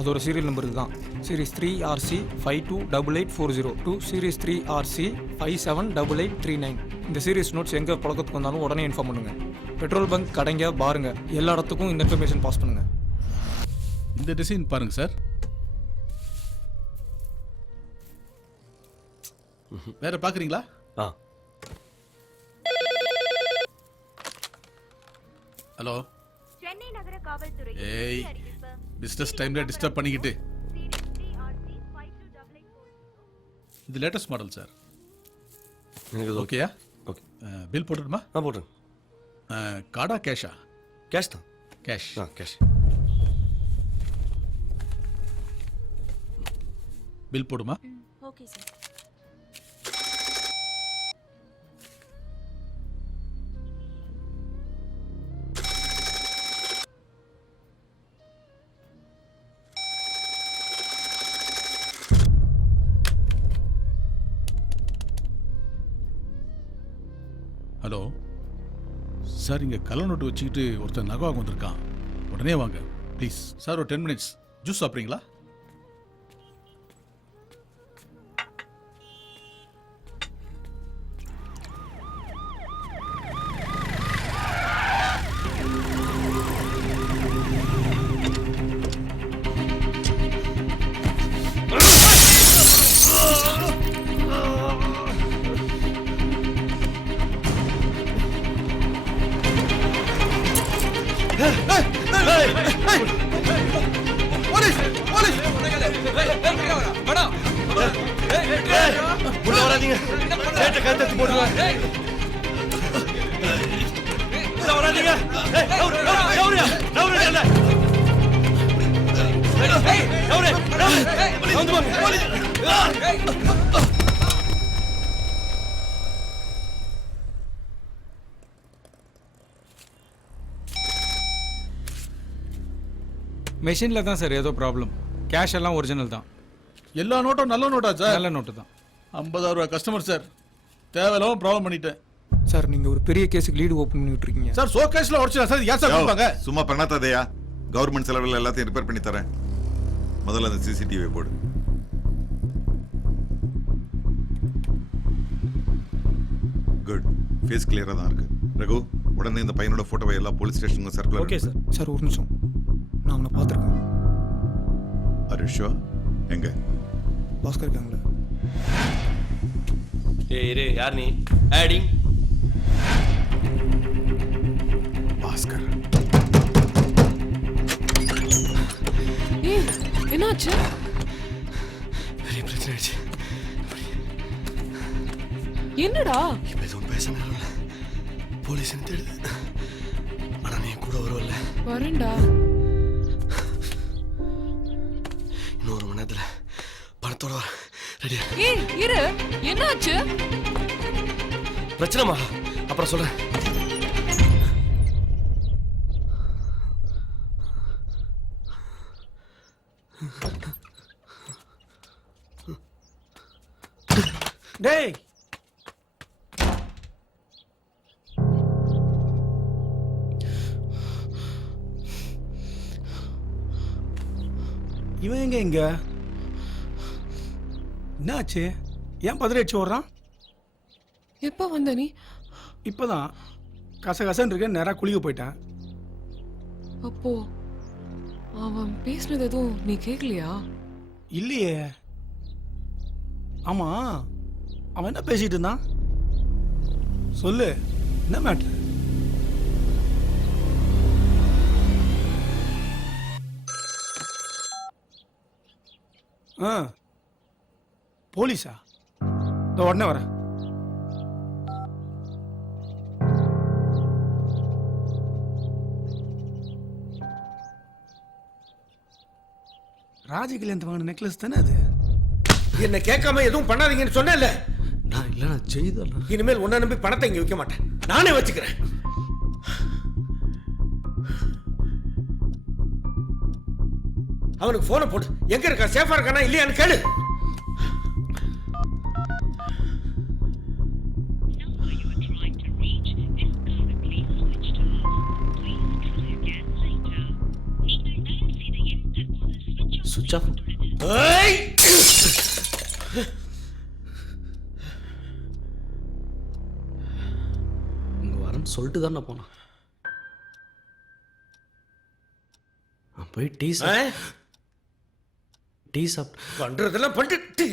அதோட சீரியல் நம்பர் இதுதான். Series 3RC 528840 to series 3RC 578839. இந்த சீரிஸ் நோட்ஸ் எங்கே பழக்கத்துக்கு வந்தாலும் உடனே இன்ஃபார்ம் பண்ணுங்கள். பெட்ரோல் பங்க், கடைங்க, பாருங்க எல்லா இடத்துக்கும் இந்த இன்ஃபர்மேஷன் பாஸ் பண்ணுங்கள். இந்த டிசைன் பாருங்க சார். வேற பாக்குறீங்களா? ஹலோ, சென்னை நகர காவல்துறை. ஏய், பிசினஸ் டைம்ல டிஸ்டர்ப் பண்ணிக்கிட்டு. இது லேட்டஸ்ட் மாடல் சார். ஓகேயா? ஓகே. பில் போட்டுடுமா? போட்டுருங்க. கார்டா கேஷா? கேஷ் தான். கேஷ். கேஷ். பில் போடுமா? Okay sir. ஹலோ சார், இங்கே கள்ள நோட்டு வச்சுக்கிட்டு ஒருத்தர் நகவாக வந்திருக்கான். உடனே வாங்க ப்ளீஸ். சார் ஒரு 10 minutes ஜூஸ் சாப்பிட்றீங்களா? மெஷினில் தான் சார் ஏதோ ப்ராப்ளம். கேஷ் எல்லாம் ஒரிஜினல் தான். எல்லா நோட்டும் நல்ல நோட்டா சார்? நல்ல நோட்டு தான். 50,000 ரூபாய் கஸ்டமர் சார். தேவையில்லாம ப்ராப்ளம் பண்ணிட்டேன் சார். நீங்கள் ஒரு பெரிய கேஸுக்கு லீடு ஓப்பன் பண்ணி விட்டுருக்கீங்க சார். சோ கேஸ்ல உடச்சிடலாம் சார். யார் சார் கொடுப்பாங்க? சும்மா பண்ணாததையா? கவர்மெண்ட் செலவில் எல்லாத்தையும் ரிப்பேர் பண்ணி தரேன். முதல்ல அந்த CCTV போடு. குட். ஃபேஸ் கிளியரா தான் இருக்கு. ரகு, உடனே இந்த பையனோட போட்டோவை எல்லா போலீஸ் ஸ்டேஷனுக்கும் சர்க்குலர். Okay sir. சார் ஒரு நிமிஷம், நான் அவனை பார்த்துருக்கேன். ஹரிஷா எங்க? பாஸ்கர் இருக்காங்களே. இரு, யார் நீ? ஆடிங் பாஸ்கர். ஏய், என்னாச்சு? பெரிய பிரச்சனை ஆயிடுச்சு. என்னடா? இப்போ எதுவும் பேச நேரம் இல்லை. போலீஸ் என்ன தேடுது. ஆனா நீ கூட வருவல்ல? வரேன்டா. இன்னும் 1 மணி நேரத்துல பணத்தோட வர. ரெடியா? ஏய் இரு, என்னாச்சு? பிரச்சனைமா? அப்புறம் சொல்றேன். டேய், இவன் எங்க இங்க? என்னாச்சு? ஏன் பதறி ஓடுறான்? எப்போ வந்த நீ? இப்பதான் கசகசன்னு இருக்க, நேரா குளிக்க போயிட்டேன். அப்போ அவன் பேசுனது எதுவும் நீ கேட்கலையா? இல்லையே. ஆமா, அவன் என்ன பேசிட்டு இருந்தான்? சொல்லு, என்ன மேட்ரு? போலீஸா? இதோ உடனே வரேன். ராஜகிலேந்து வாங்கின நெக்லஸ் தானே அது? என்ன கேட்காம எதுவும் பண்ணாதீங்கன்னு சொன்னேன்ல. நான் இல்லை, நான் செய்தேன். இனிமேல் உன்னை நம்பி பணத்தை இங்க வைக்க மாட்டேன். நானே வச்சுக்கிறேன். அவனுக்கு போனை போடு. எங்க இருக்கா? சேஃபா இருக்கானா இல்லையான்னு கேளு. சுவிட்ச் ஆஃப். இங்கே வரேன்னு சொல்லிட்டு தான் நான் போனேன். நான் போய் டீ சாப்பிட்டு பண்றதெல்லாம் பண்ணிட்டு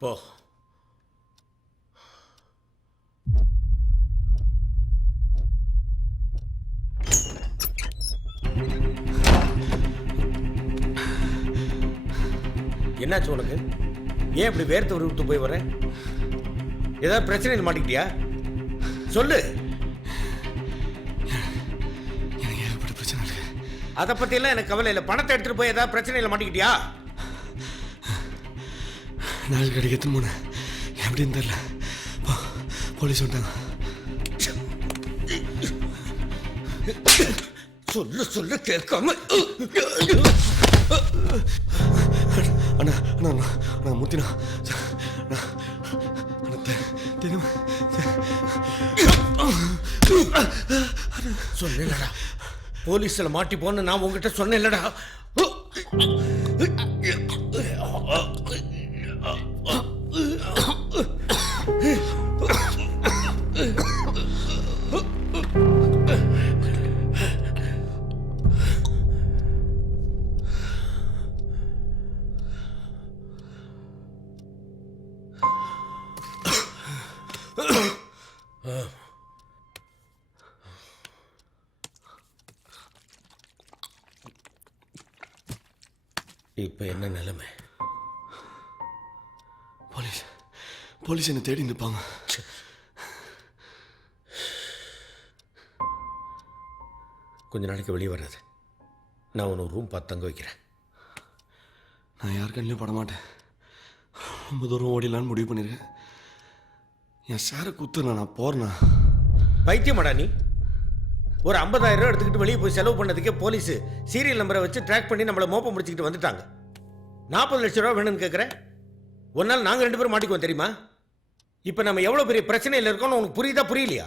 போ. என்னாச்சு உனக்கு? ஏன் இப்படி வேர்த்து விட்டு போய் வர? ஏதாவது பிரச்சனையில் மாட்டிக்கிட்டியா? சொல்லு. எனக்கு ஏகப்பட்ட பிரச்சனை இருக்கு. அதை பற்றியெல்லாம் எனக்கு கவலை இல்லை. பணத்தை எடுத்துகிட்டு போய் ஏதாவது பிரச்சனையில் மாட்டிக்கிட்டியா? நாள் கடைக்கு எத்தனை போனேன், எப்படின்னு தெரியல. போலீஸ் வந்துட்டாங்க. சொல்லு சொல்லு கேட்காம. அண்ணா அண்ணா அண்ணா முத்தினா தெரியுமா? சொன்னேன்லடா, போலீஸில் மாட்டி போன்னு நான் உங்ககிட்ட சொன்னேன்லடா. இப்ப என்ன நிலைமை? போலீஸ் என்னை தேடி நிற்பாங்க. கொஞ்ச நாளைக்கு வெளியே வராது. நான் உன்னை ரூம் பார்த்து தங்க வைக்கிறேன். நான் யார் கண்ணிலையும் படமாட்டேன். ரொம்ப தூரம் ஓடிடலான்னு முடிவு பண்ணியிருக்கேன். என் சாரை குத்துறேன், நான் போறேண்ணா. பைத்தியமாடா நீ? ஒரு 50,000 ரூபா எடுத்துக்கிட்டு வெளியே போய் செலவு பண்ணதுக்கே போலீஸ் சீரியல் நம்பரை வச்சு ட்ராக் பண்ணி நம்மளை மோப்பம் முடிச்சுக்கிட்டு வந்துட்டாங்க. 40 லட்சம் ரூபா வேணும்னு கேட்குறேன். ஒரு நாள் நாங்கள் 2 பேரும் மாட்டிக்குவோம் தெரியுமா? இப்போ நம்ம எவ்வளோ பெரிய பிரச்சனையில் இருக்கோம்னு உனக்கு புரியுதா புரியலையா?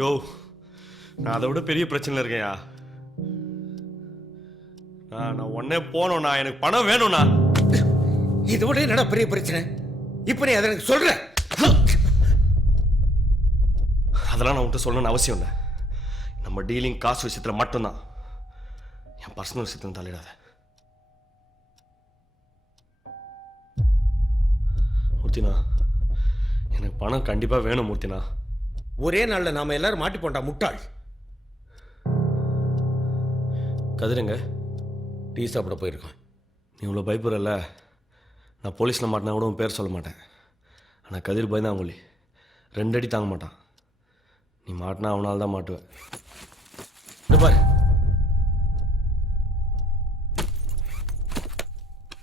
யோ, நான் அதை விட பெரிய பிரச்சனை இருக்கேன்யா. நான் உடனே போனோண்ணா, எனக்கு பணம் வேணும்ண்ணா. இதை விட என்னடா பெரிய பிரச்சனை? இப்போ நீ அதை எனக்கு சொல்ற? அதெல்லாம் நான் உன்கிட்ட சொல்லணும்னு அவசியம் இல்லை. நம்ம டீலிங் காசு விஷயத்தில் மட்டும்தான். என் பர்சனல் விஷயத்தில் தலையிடாத. மூர்த்தினா, எனக்கு பணம் கண்டிப்பாக வேணும் மூர்த்தினா. ஒரே நாளில் நாம எல்லாரும் மாட்டி போண்டா முட்டாள். கதிருங்க, டீ சாப்பிட போயிருக்கோம். நீ இவ்வளோ பயப்படுறல, நான் போலீஸில் மாட்டினா கூட உன் பேர் சொல்ல மாட்டேன். ஆனால் கதிர் பயந்தாங்கொல்லி 2 அடி தாங்க மாட்டான். நீ மாட்டினா அவனால் தான் மாட்டுவேன். பாரு,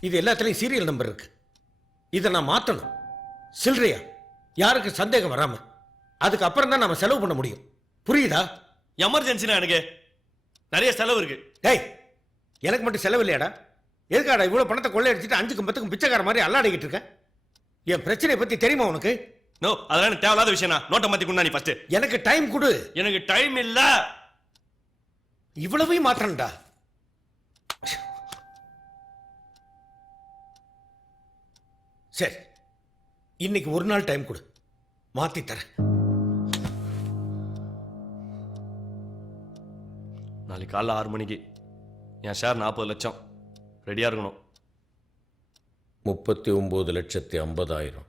இது எல்லாத்துலேயும் சீரியல் நம்பர் இருக்கு. இதை நான் மாற்றணும். சில்லறையா யாருக்கு சந்தேகம் வராம அதுக்கப்புறம் தான் நம்ம செலவு பண்ண முடியும். புரியுதா? எமர்ஜென்சினா எனக்கு நிறைய செலவு இருக்கு. டேய், எனக்கு மட்டும் செலவு இல்லையாடா? எதுக்காடா இவ்வளோ பணத்தை கொள்ளையடிச்சிட்டு 5க்கும் 10க்கும் பிச்சைக்கார மாதிரி அல்லாடிக்கிட்டு இருக்க? என் பிரச்சனையை பற்றி தெரியுமா உனக்கு? நோ, அதெல்லாம் எனக்கு தேவையில்லாத விஷயம். நோட்டை மாற்றி கொண்டா நீ ஃபர்ஸ்ட். எனக்கு டைம் கொடு. எனக்கு டைம் இல்லை. இவ்வளவையும் மாற்றண்டா. சரி, இன்னைக்கு ஒரு நாள் டைம் கொடு, மாத்தி தரேன். நாளைக்கு காலைல 6 மணிக்கு என் ஷேர் 40 லட்சம் ரெடியாக இருக்கணும். 39,50,000.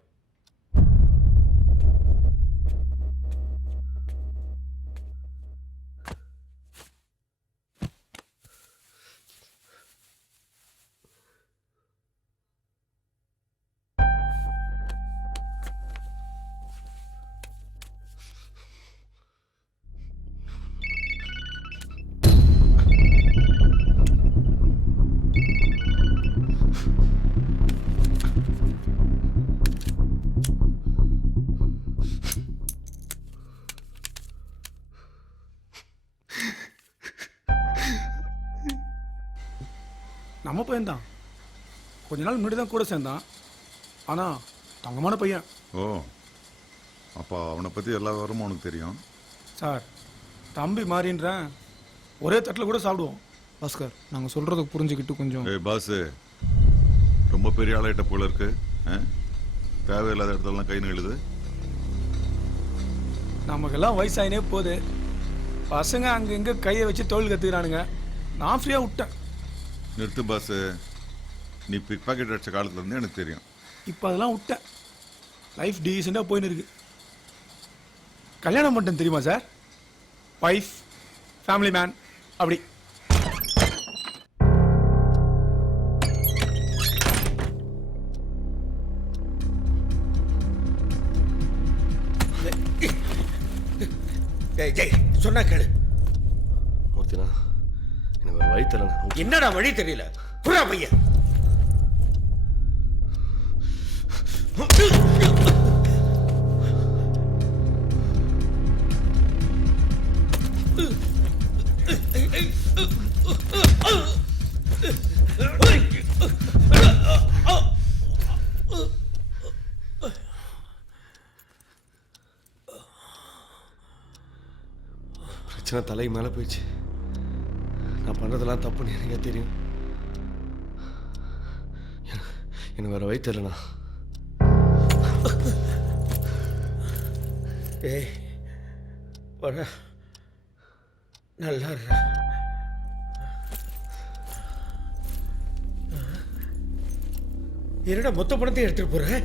நம்ம பையன்தான். கொஞ்ச நாள் முன்னாடி தான் கூட சேர்ந்தான். ஆனால் தங்கமான பையன். ஓ, அப்போ அவனை பற்றி எல்லா விவரமும் உனக்கு தெரியும். சார் தம்பி மாறின்றேன், ஒரே தட்டில் கூட சாப்பிடுவோம். பாஸ்கர், நாங்கள் சொல்கிறத புரிஞ்சுக்கிட்டு கொஞ்சம். ஏய் பாஸு, ரொம்ப பெரிய ஆளாயிட்ட போல இருக்கு. தேவையில்லாத இடத்துலலாம் கை நழுது. நமக்கெல்லாம் வயசாயினே போகுது, பசங்க அங்கே இங்கே கையை வச்சு தொழில் கற்றுக்கிறானுங்க, நான் ஃப்ரீயாக விட்டேன். நிறுத்து பாஸு, நீ பிக் பாக்கெட் அடித்த காலத்துலேருந்தே எனக்கு தெரியும். இப்போ அதெல்லாம் விட்டேன், லைஃப் டீசெண்டாக போயின்னு இருக்கு. கல்யாணம் பண்ணிட்டேன் தெரியுமா சார்? வைஃப், ஃபேமிலி மேன், அப்படி. ஜெய் சொன்னா கேளு. மூர்த்தினா எனக்கு ஒரு வழி தெரியல. என்னடா வழி தெரியல? புறா பையன். பிரச்சனை தலை மேலே போயிடுச்சு. நான் பண்ணுறதெல்லாம் தப்புன்னு எனக்கே தெரியும். எனக்கு வேற வழி தெரியலண்ணா. ஏய் போடா, நல்லா இருடா. என்னடா மொத்த பணத்தையும் எடுத்துட்டு போற?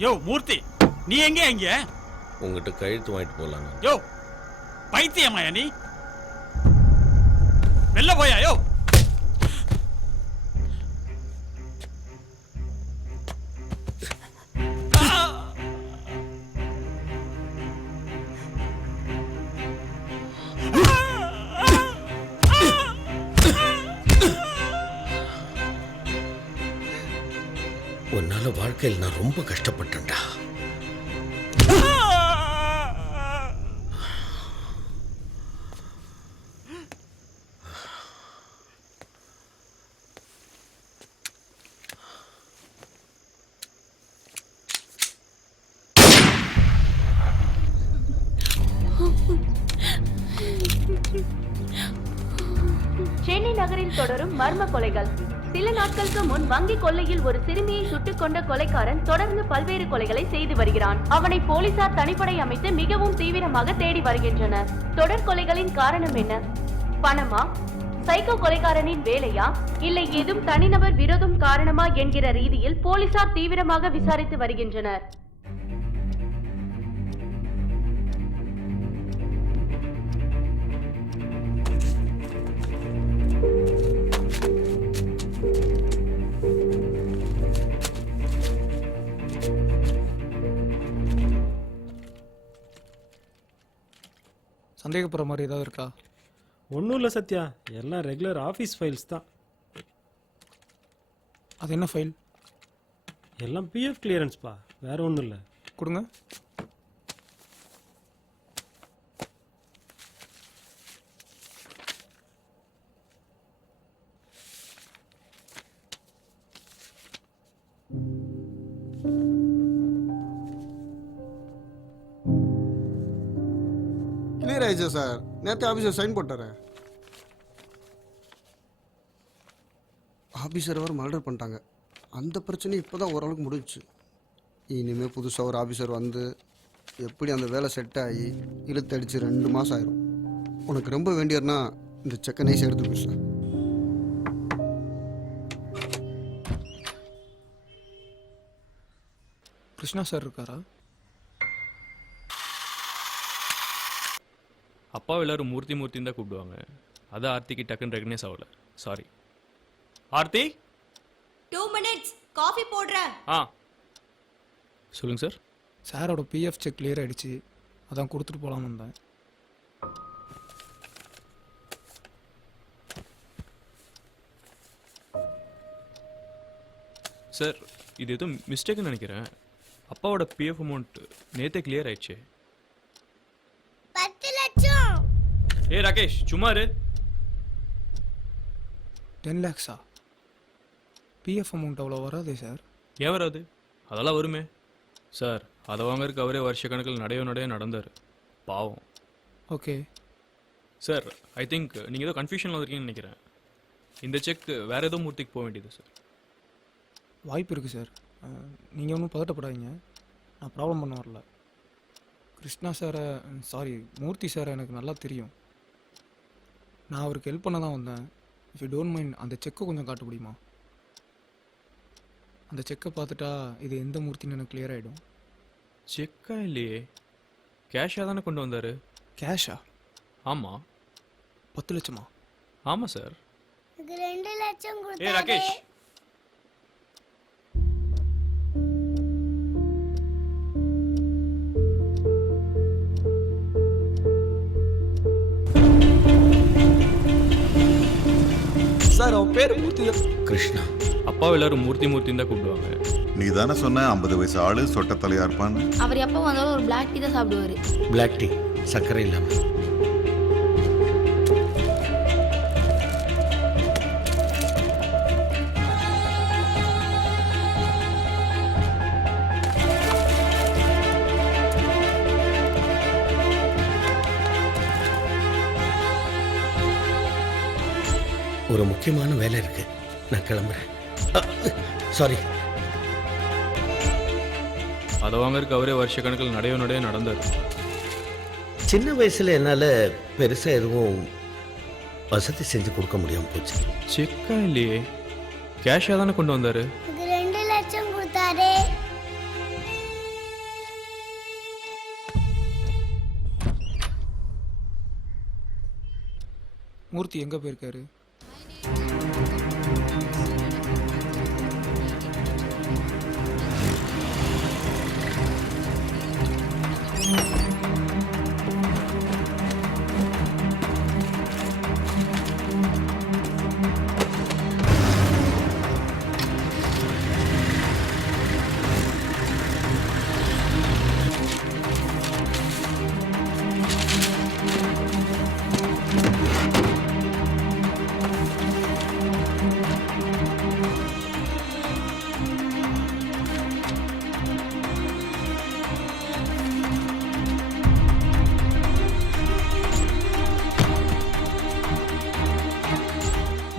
யோ மூர்த்தி, நீ எங்க இங்க? உங்ககிட்ட கழுத்து வாங்கிட்டு போலாங்க. யோ பைத்தியமாயா நீ? வெளில போயா? யோ உன்னால வாழ்க்கையில் நான் ரொம்ப கஷ்டப்பட்டேன்டா. சென்னை நகரில் தொடரும் மர்ம கொலைகள். சில நாட்களுக்கு முன் வங்கி கொள்ளையில் ஒரு சிறுமியை சுட்டுக் கொண்ட கொலைக்காரன் தொடர்ந்து பல்வேறு கொலைகளை செய்து வருகிறான். அவனை போலீசார் தனிப்படை அமைத்து மிகவும் தீவிரமாக தேடி வருகின்றனர். தொடர் கொலைகளின் காரணம் என்ன? பணமா? சைக்கோ கொலைக்காரனின் வேலையா? இல்லை ஏதும் தனிநபர் விரோதம் காரணமா என்கிற ரீதியில் போலீசார் தீவிரமாக விசாரித்து வருகின்றனர். சந்தேகப்படுற மாதிரி ஏதாவது இருக்கா? ஒன்றும் இல்லை சத்யா, எல்லாம் ரெகுலர் ஆஃபீஸ் ஃபைல்ஸ் தான். அது என்ன ஃபைல்? எல்லாம் பிஎஃப் கிளியரன்ஸ்ப்பா, வேற ஒன்றும் இல்லை. கொடுங்க. கிளியர் ஆயிடுச்சா சார்? நேற்று ஆஃபீஸர் சைன் போட்டாரு. ஆஃபீஸர் அவர் மர்டர் பண்ணிட்டாங்க. அந்த பிரச்சனை இப்போ தான் ஓரளவுக்கு முடிஞ்சிச்சு. இனிமேல் புதுசாக ஒரு ஆஃபீஸர் வந்து எப்படி அந்த வேலை செட் ஆகி இழுத்தடிச்சு 2 மாதம் ஆயிரும். உனக்கு ரொம்ப வேண்டியதுனா இந்த செக்கை நைஸ் எடுத்து சார். கிருஷ்ணா சார் இருக்காரா? அப்பாவை எல்லாரும் மூர்த்தி மூர்த்தின்னு தான் கூப்பிடுவாங்க. அது ஆர்த்திக்கு டக்குன்னு ரெகனைஸ் ஆகல. சாரி. ஆர்த்தி 2 minutes காஃபி போடுறேன். சொல்லுங்க சார். சாரோட பிஎஃப் செக் கிளியர் ஆகிடுச்சு, அதான் கொடுத்துட்டு போகலான்னு வந்தேன். சார் இது எதுவும் மிஸ்டேக்னு நினைக்கிறேன். அப்பாவோட பிஎஃப் அமௌண்ட் நேற்றே கிளியர் ஆயிடுச்சு. 10 லட்சம். ஏ ராகேஷ் சும்மா இரு. 10 lakhs-ஆ? பிஎஃப் அமௌண்ட் அவ்வளோ வராதே சார். ஏன் வராது? அதெல்லாம் வருமே சார். அதை வாங்கறதுக்கு அவரே வருஷ கணக்கில் நடைய நடந்தார். பாவம். ஓகே சார், ஐ திங்க் நீங்கள் ஏதோ கன்ஃபியூஷனில் இருக்கீங்கன்னு நினைக்கிறேன். இந்த செக் வேறு ஏதோ மூர்த்திக்கு போக வேண்டியது சார். வாய்ப்பு இருக்குது சார். நீங்கள் ஒன்றும் பதட்டப்படாதீங்க, நான் ப்ராப்ளம் பண்ண வரல. கிருஷ்ணா சாரை, சாரி மூர்த்தி சாரை எனக்கு நல்லா தெரியும். நான் அவருக்கு ஹெல்ப் பண்ண தான் வந்தேன். இஃப் யூ டோன்ட் மைண்ட் அந்த செக்கை கொஞ்சம் காட்ட முடியுமா? அந்த செக்கை பார்த்துட்டா இது எந்த மூர்த்தின்னு எனக்கு கிளியர் ஆகிடும். செக்கா இல்லையே, கேஷாக தானே கொண்டு வந்தார். கேஷா? ஆமாம். 10 லட்சமா? ஆமாம் சார். 2 லட்சம் ஏ கொடுத்தாரு. ராகேஷ், சார் அவன் பேர் மூர்த்தி தான். கிருஷ்ணா. அப்பாவை எல்லாரும் மூர்த்தி மூர்த்தின்னு தான் கூப்பிடுவாங்க. நீ தானே சொன்ன 50 வயசு ஆளு சொட்ட தலையா இருப்பான்னு. அவர் எப்போ வந்தாலும் ஒரு பிளாக் டீ தான் சாப்பிடுவாரு. பிளாக் டீ சர்க்கரை இல்லாமல். ஒரு முக்கியமான வேலை இருக்கு, நான் கிளம்புறேன். சாரி. அதை வாங்கறதுக்கு அவரே வருஷ கணக்கில் நடைய நடந்தார். சின்ன வயசுல என்னால் பெருசாக எதுவும் வசதி செஞ்சு கொடுக்க முடியாமல் போச்சு. செக்கா இல்லையே, கேஷாக தானே கொண்டு வந்தார். 2 லட்சம் கொடுத்தாரு. மூர்த்தி எங்கே போயிருக்காரு?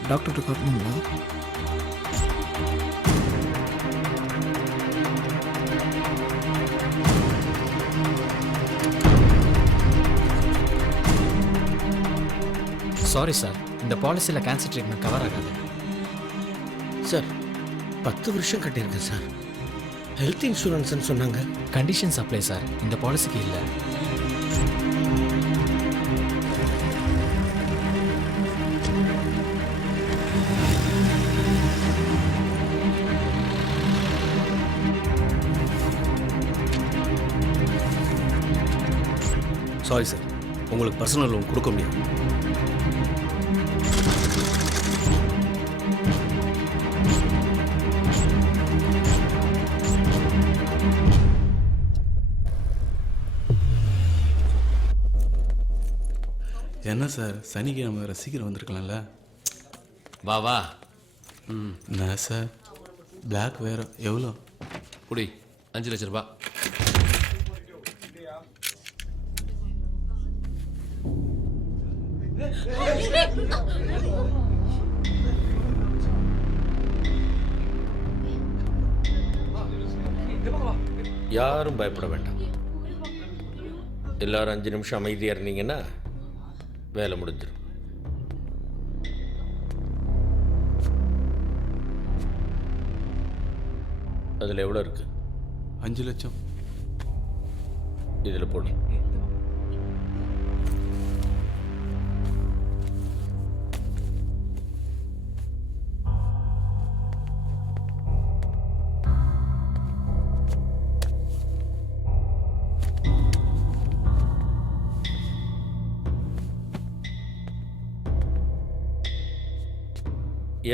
டாக்டர்கிட்ட காட்டணுங்களா? சாரி சார், இந்த பாலிசியில் கேன்சர் ட்ரீட்மெண்ட் கவர் ஆகாது. சார் 10 வருஷம் கட்டியிருக்கேன் சார். ஹெல்த் இன்சூரன்ஸ்னு சொன்னாங்க. கண்டிஷன்ஸ் அப்ளை சார், இந்த பாலிசிக்கு இல்லை. சாரி சார், உங்களுக்கு பர்சனல் லோன் கொடுக்க முடியும். என்ன சார், சனிக்கிழமை வேறு சீக்கிரம் வந்திருக்கலாம்ல? வா வா. என்ன சார், பிளாக் வேறு எவ்வளோ? குடி, 5 லட்ச ரூபாய். யாரும் பயப்பட வேண்டாம். எல்லாரும் 5 நிமிஷம் அமைதியாக இருந்தீங்கன்னா வேலை முடிஞ்சிடும். அதில் எவ்வளோ இருக்கு? 5 லட்சம். இதில் போடு.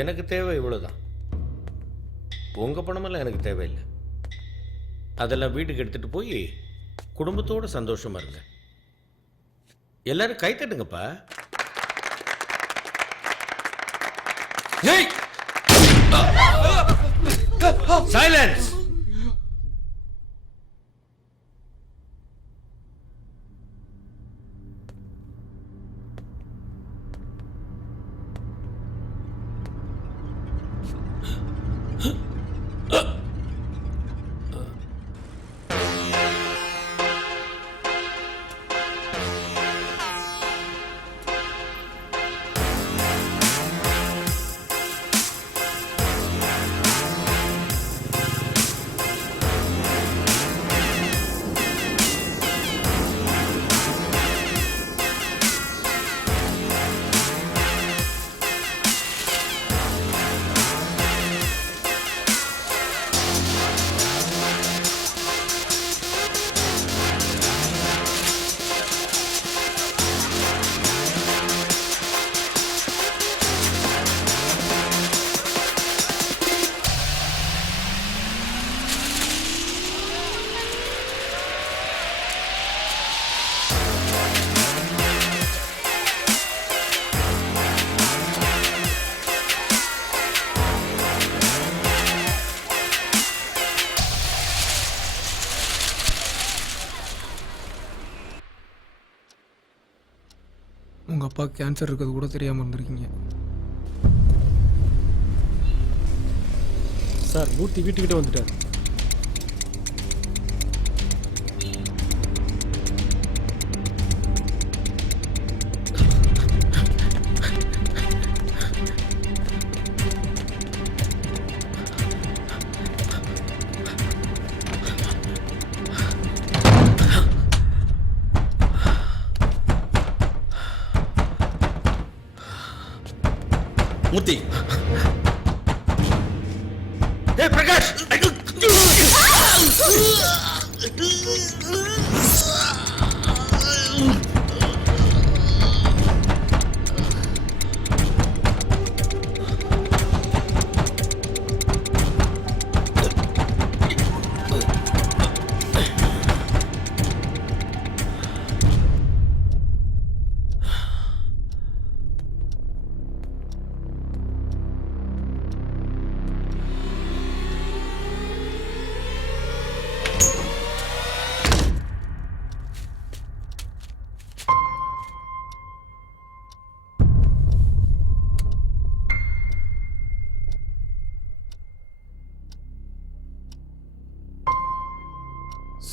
எனக்கு தேவை இவ்வளோதான். உங்கள் பணமெல்லாம் எனக்கு தேவையில்லை. அதெல்லாம் வீட்டுக்கு எடுத்துகிட்டு போய் குடும்பத்தோடு சந்தோஷமாக இருங்க. எல்லாரும் கை தட்டுங்கப்பா. சைலன்ஸ். உங்கள் அப்பா கேன்சர் இருக்கிறது கூட தெரியாமல் இருந்திருக்கீங்க. சார், மூர்த்தி வீட்டுக்கிட்ட வந்துட்டார். மூர்த்தி. ஏய் பிரகாஷ்.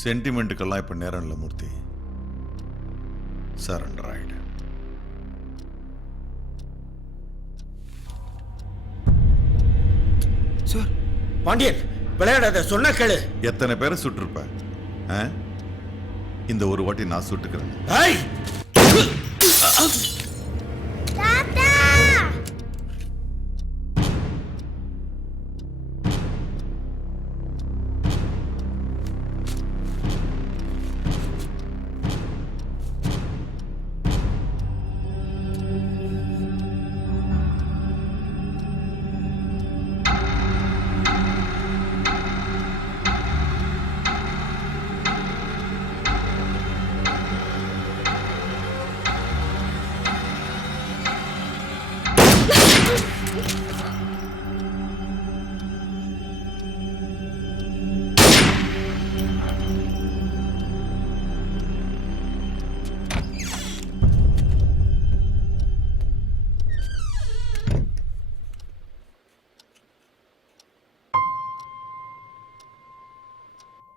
சென்டிமெண்ட்டுக்கெல்லாம் இப்போ நேரம் இல்லை மூர்த்தி. சரண்டர் ஆயிடு. சார், பாண்டியன் விளையாடாத, சொன்ன கேளு. எத்தனை பேரை சுட்டிருப்ப? இந்த ஒரு வாட்டி நான் சுட்டுக்கிறேன்.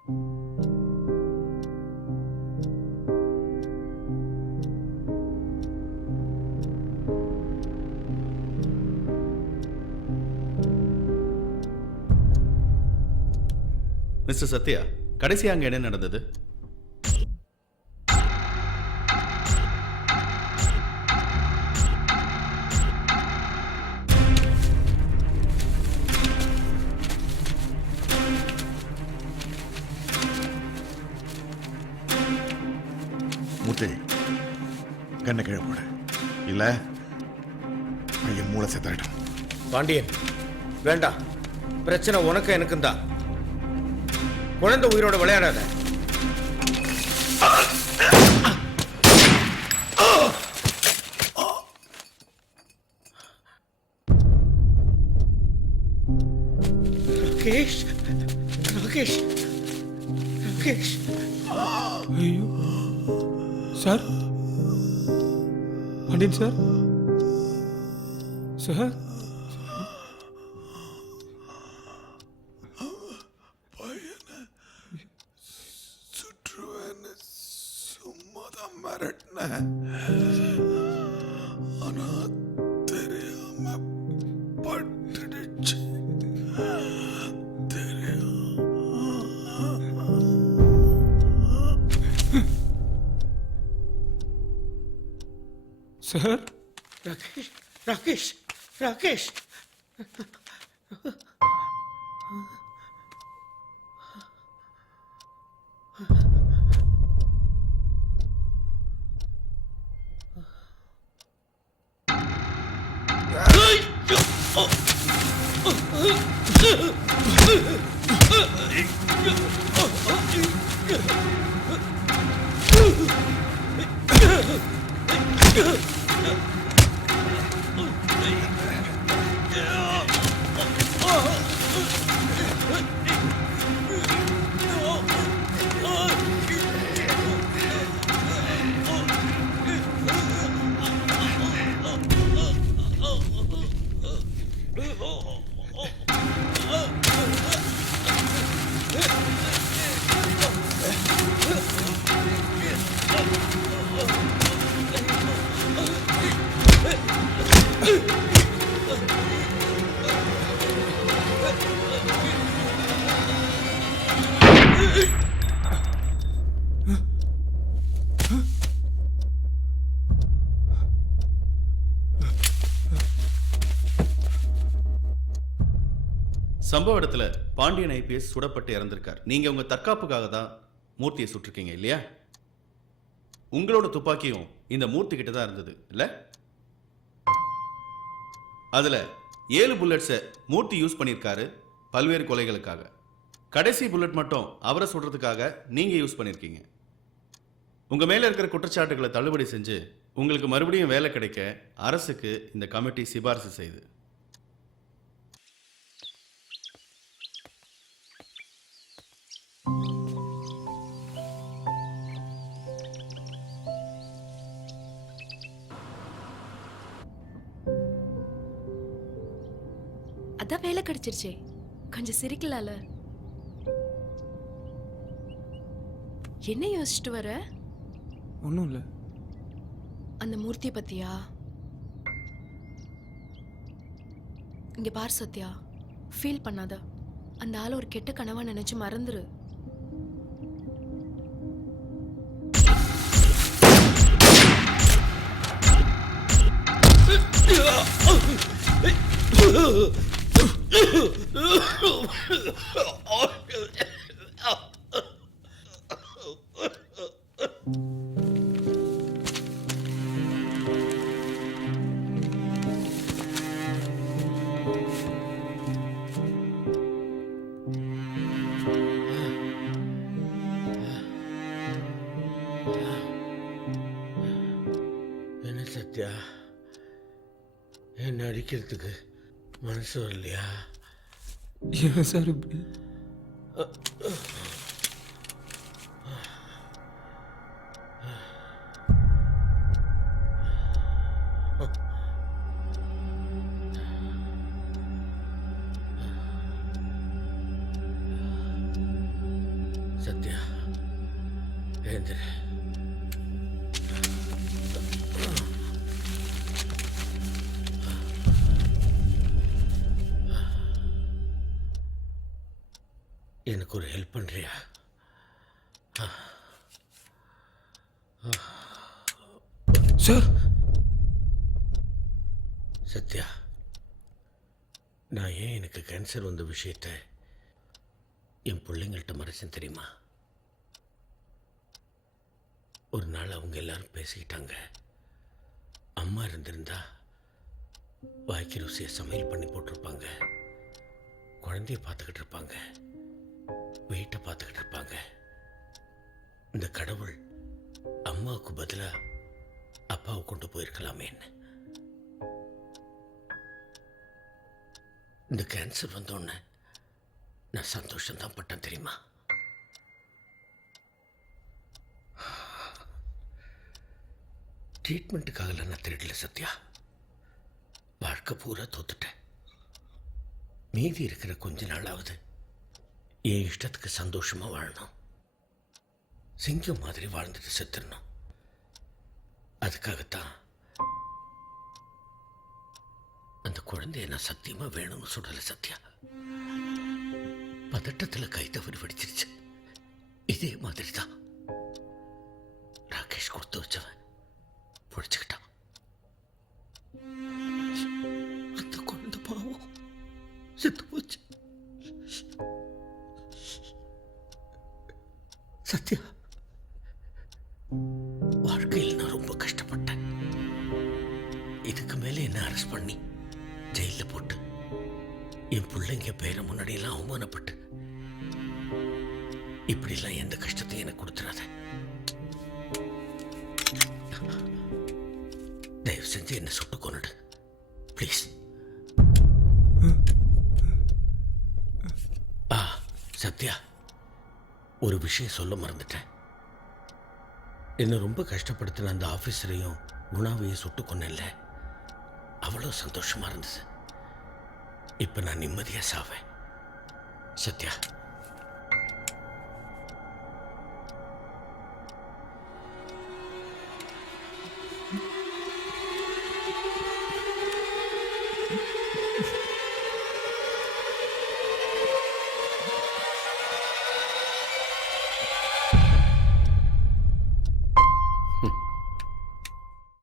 மிஸ்டர் சத்யா, கடைசி அங்கே என்ன நடந்தது? மூர்த்தி, கண்ணை கீழே போடு. இல்ல பையன் மூளை செத்தாயிடும். பாண்டியன் வேண்டாம், பிரச்சனை உனக்கு எனக்கும் தான். குழந்தை உயிரோட விளையாடாத. ராகேஷ், ராகேஷ், ராகேஷ். ஐயோ சார், பாண்டியன் சார், சார் ஆனா தெரியாம பட்டுடுச்சு. சார், ராகேஷ், ராகேஷ், ராகேஷ். சம்பவ இடத்துல பாண்டியன் ஐபிஎஸ் சுடப்பட்டு இறந்திருக்கார். நீங்க உங்க தற்காப்புக்காக தான் மூர்த்தியை சுட்டிருக்கீங்க இல்லையா? உங்களோட துப்பாக்கியும் இந்த மூர்த்தி கிட்ட தான் இருந்தது இல்ல? அதுல 7 புல்லட்ஸை மூர்த்தி யூஸ் பண்ணியிருக்காரு பல்வேறு கொலைகளுக்காக. கடைசி புல்லட் மட்டும் அவரை சுடுறதுக்காக நீங்க யூஸ் பண்ணியிருக்கீங்க. உங்க மேல இருக்கிற குற்றச்சாட்டுகளை தள்ளுபடி செஞ்சு உங்களுக்கு மறுபடியும் வேலை கிடைக்க அரசுக்கு இந்த கமிட்டி சிபாரிசு செய்து. அதான் வேலை கிடைச்சிருச்சே, கொஞ்சம் சிரிக்கலால. என்ன யோசிச்சுட்டு வர? ஒன்றும் இல்லை. அந்த மூர்த்தியை பத்தியா? இங்க பார் சத்யா, ஃபீல் பண்ணாத. அந்த ஆளை ஒரு கெட்ட கனவா நினைச்சு மறந்துரு. என்ன சத்யா, என்ன அடிக்கிறதுக்கு மனசு வரலையா? ஏன் சார் இப்படி? சத்யா எழுந்திரு. எனக்கு ஒரு ஹெல்ப் பண்றியா? சார் சத்யா, நான் ஏன் எனக்கு கேன்சர் வந்த விஷயத்தை என் பிள்ளைங்கள்ட்ட மறைச்சேன் தெரியுமா? ஒரு நாள் அவங்க எல்லாரும் பேசிக்கிட்டாங்க. அம்மா இருந்திருந்தா வாய்க்கு ருசியை சமையல் பண்ணி போட்டிருப்பாங்க, குழந்தைய பார்த்துக்கிட்டு இருப்பாங்க, வீட்டை பார்த்துக்கிட்டு இருப்பாங்க. இந்த கடவுள் அம்மாவுக்கு பதிலாக அப்பாவை கொண்டு போயிருக்கலாமேன்னு. இந்த கேன்சர் வந்தோடனே நான் சந்தோஷம்தான் பட்டேன் தெரியுமா? ட்ரீட்மெண்ட்டுக்காக நான் திருடல சத்யா. வாழ்க்கை பூரா தோத்துட்டேன். மீதி இருக்கிற கொஞ்ச நாளாவது என் இஷ்டத்துக்கு சந்தோஷமா வாழணும். சிங்கம் மாதிரி வாழ்ந்துட்டு செத்துடணும். அதுக்காகத்தான் அந்த குழந்தைய நான் சத்தியமா வேணும்னு சொல்லல சத்யா. பதட்டத்தில் கை தவறி வெடிச்சிருச்சு. இதே மாதிரி தான் ராகேஷ் கொடுத்து வச்சவன் பிடிச்சுக்கிட்டான். அந்த குழந்தை பாவம் செத்து போச்சு. சத்யா, வாழ்க்கையில் நான் ரொம்ப கஷ்டப்பட்டேன். இதுக்கு மேலே என்ன அரெஸ்ட் பண்ணி ஜெயிலில் போட்டு என் பிள்ளைங்க பேரை முன்னாடியெல்லாம் அவமானப்பட்டு இப்படிலாம் எந்த கஷ்டத்தையும் எனக்கு கொடுத்துறாத. தயவு செஞ்சு என்னை சுட்டு கொன்னுடு ப்ளீஸ். சத்யா, ஒரு விஷயம் சொல்ல மறந்துட்டேன். என்னை ரொம்ப கஷ்டப்படுத்தின அந்த ஆஃபீஸரையும் குணாவையும் சுட்டு கொன்னேன்ல, அவ்வளோ சந்தோஷமா இருந்தது. இப்போ நான் நிம்மதியாக சாவேன். சத்யா,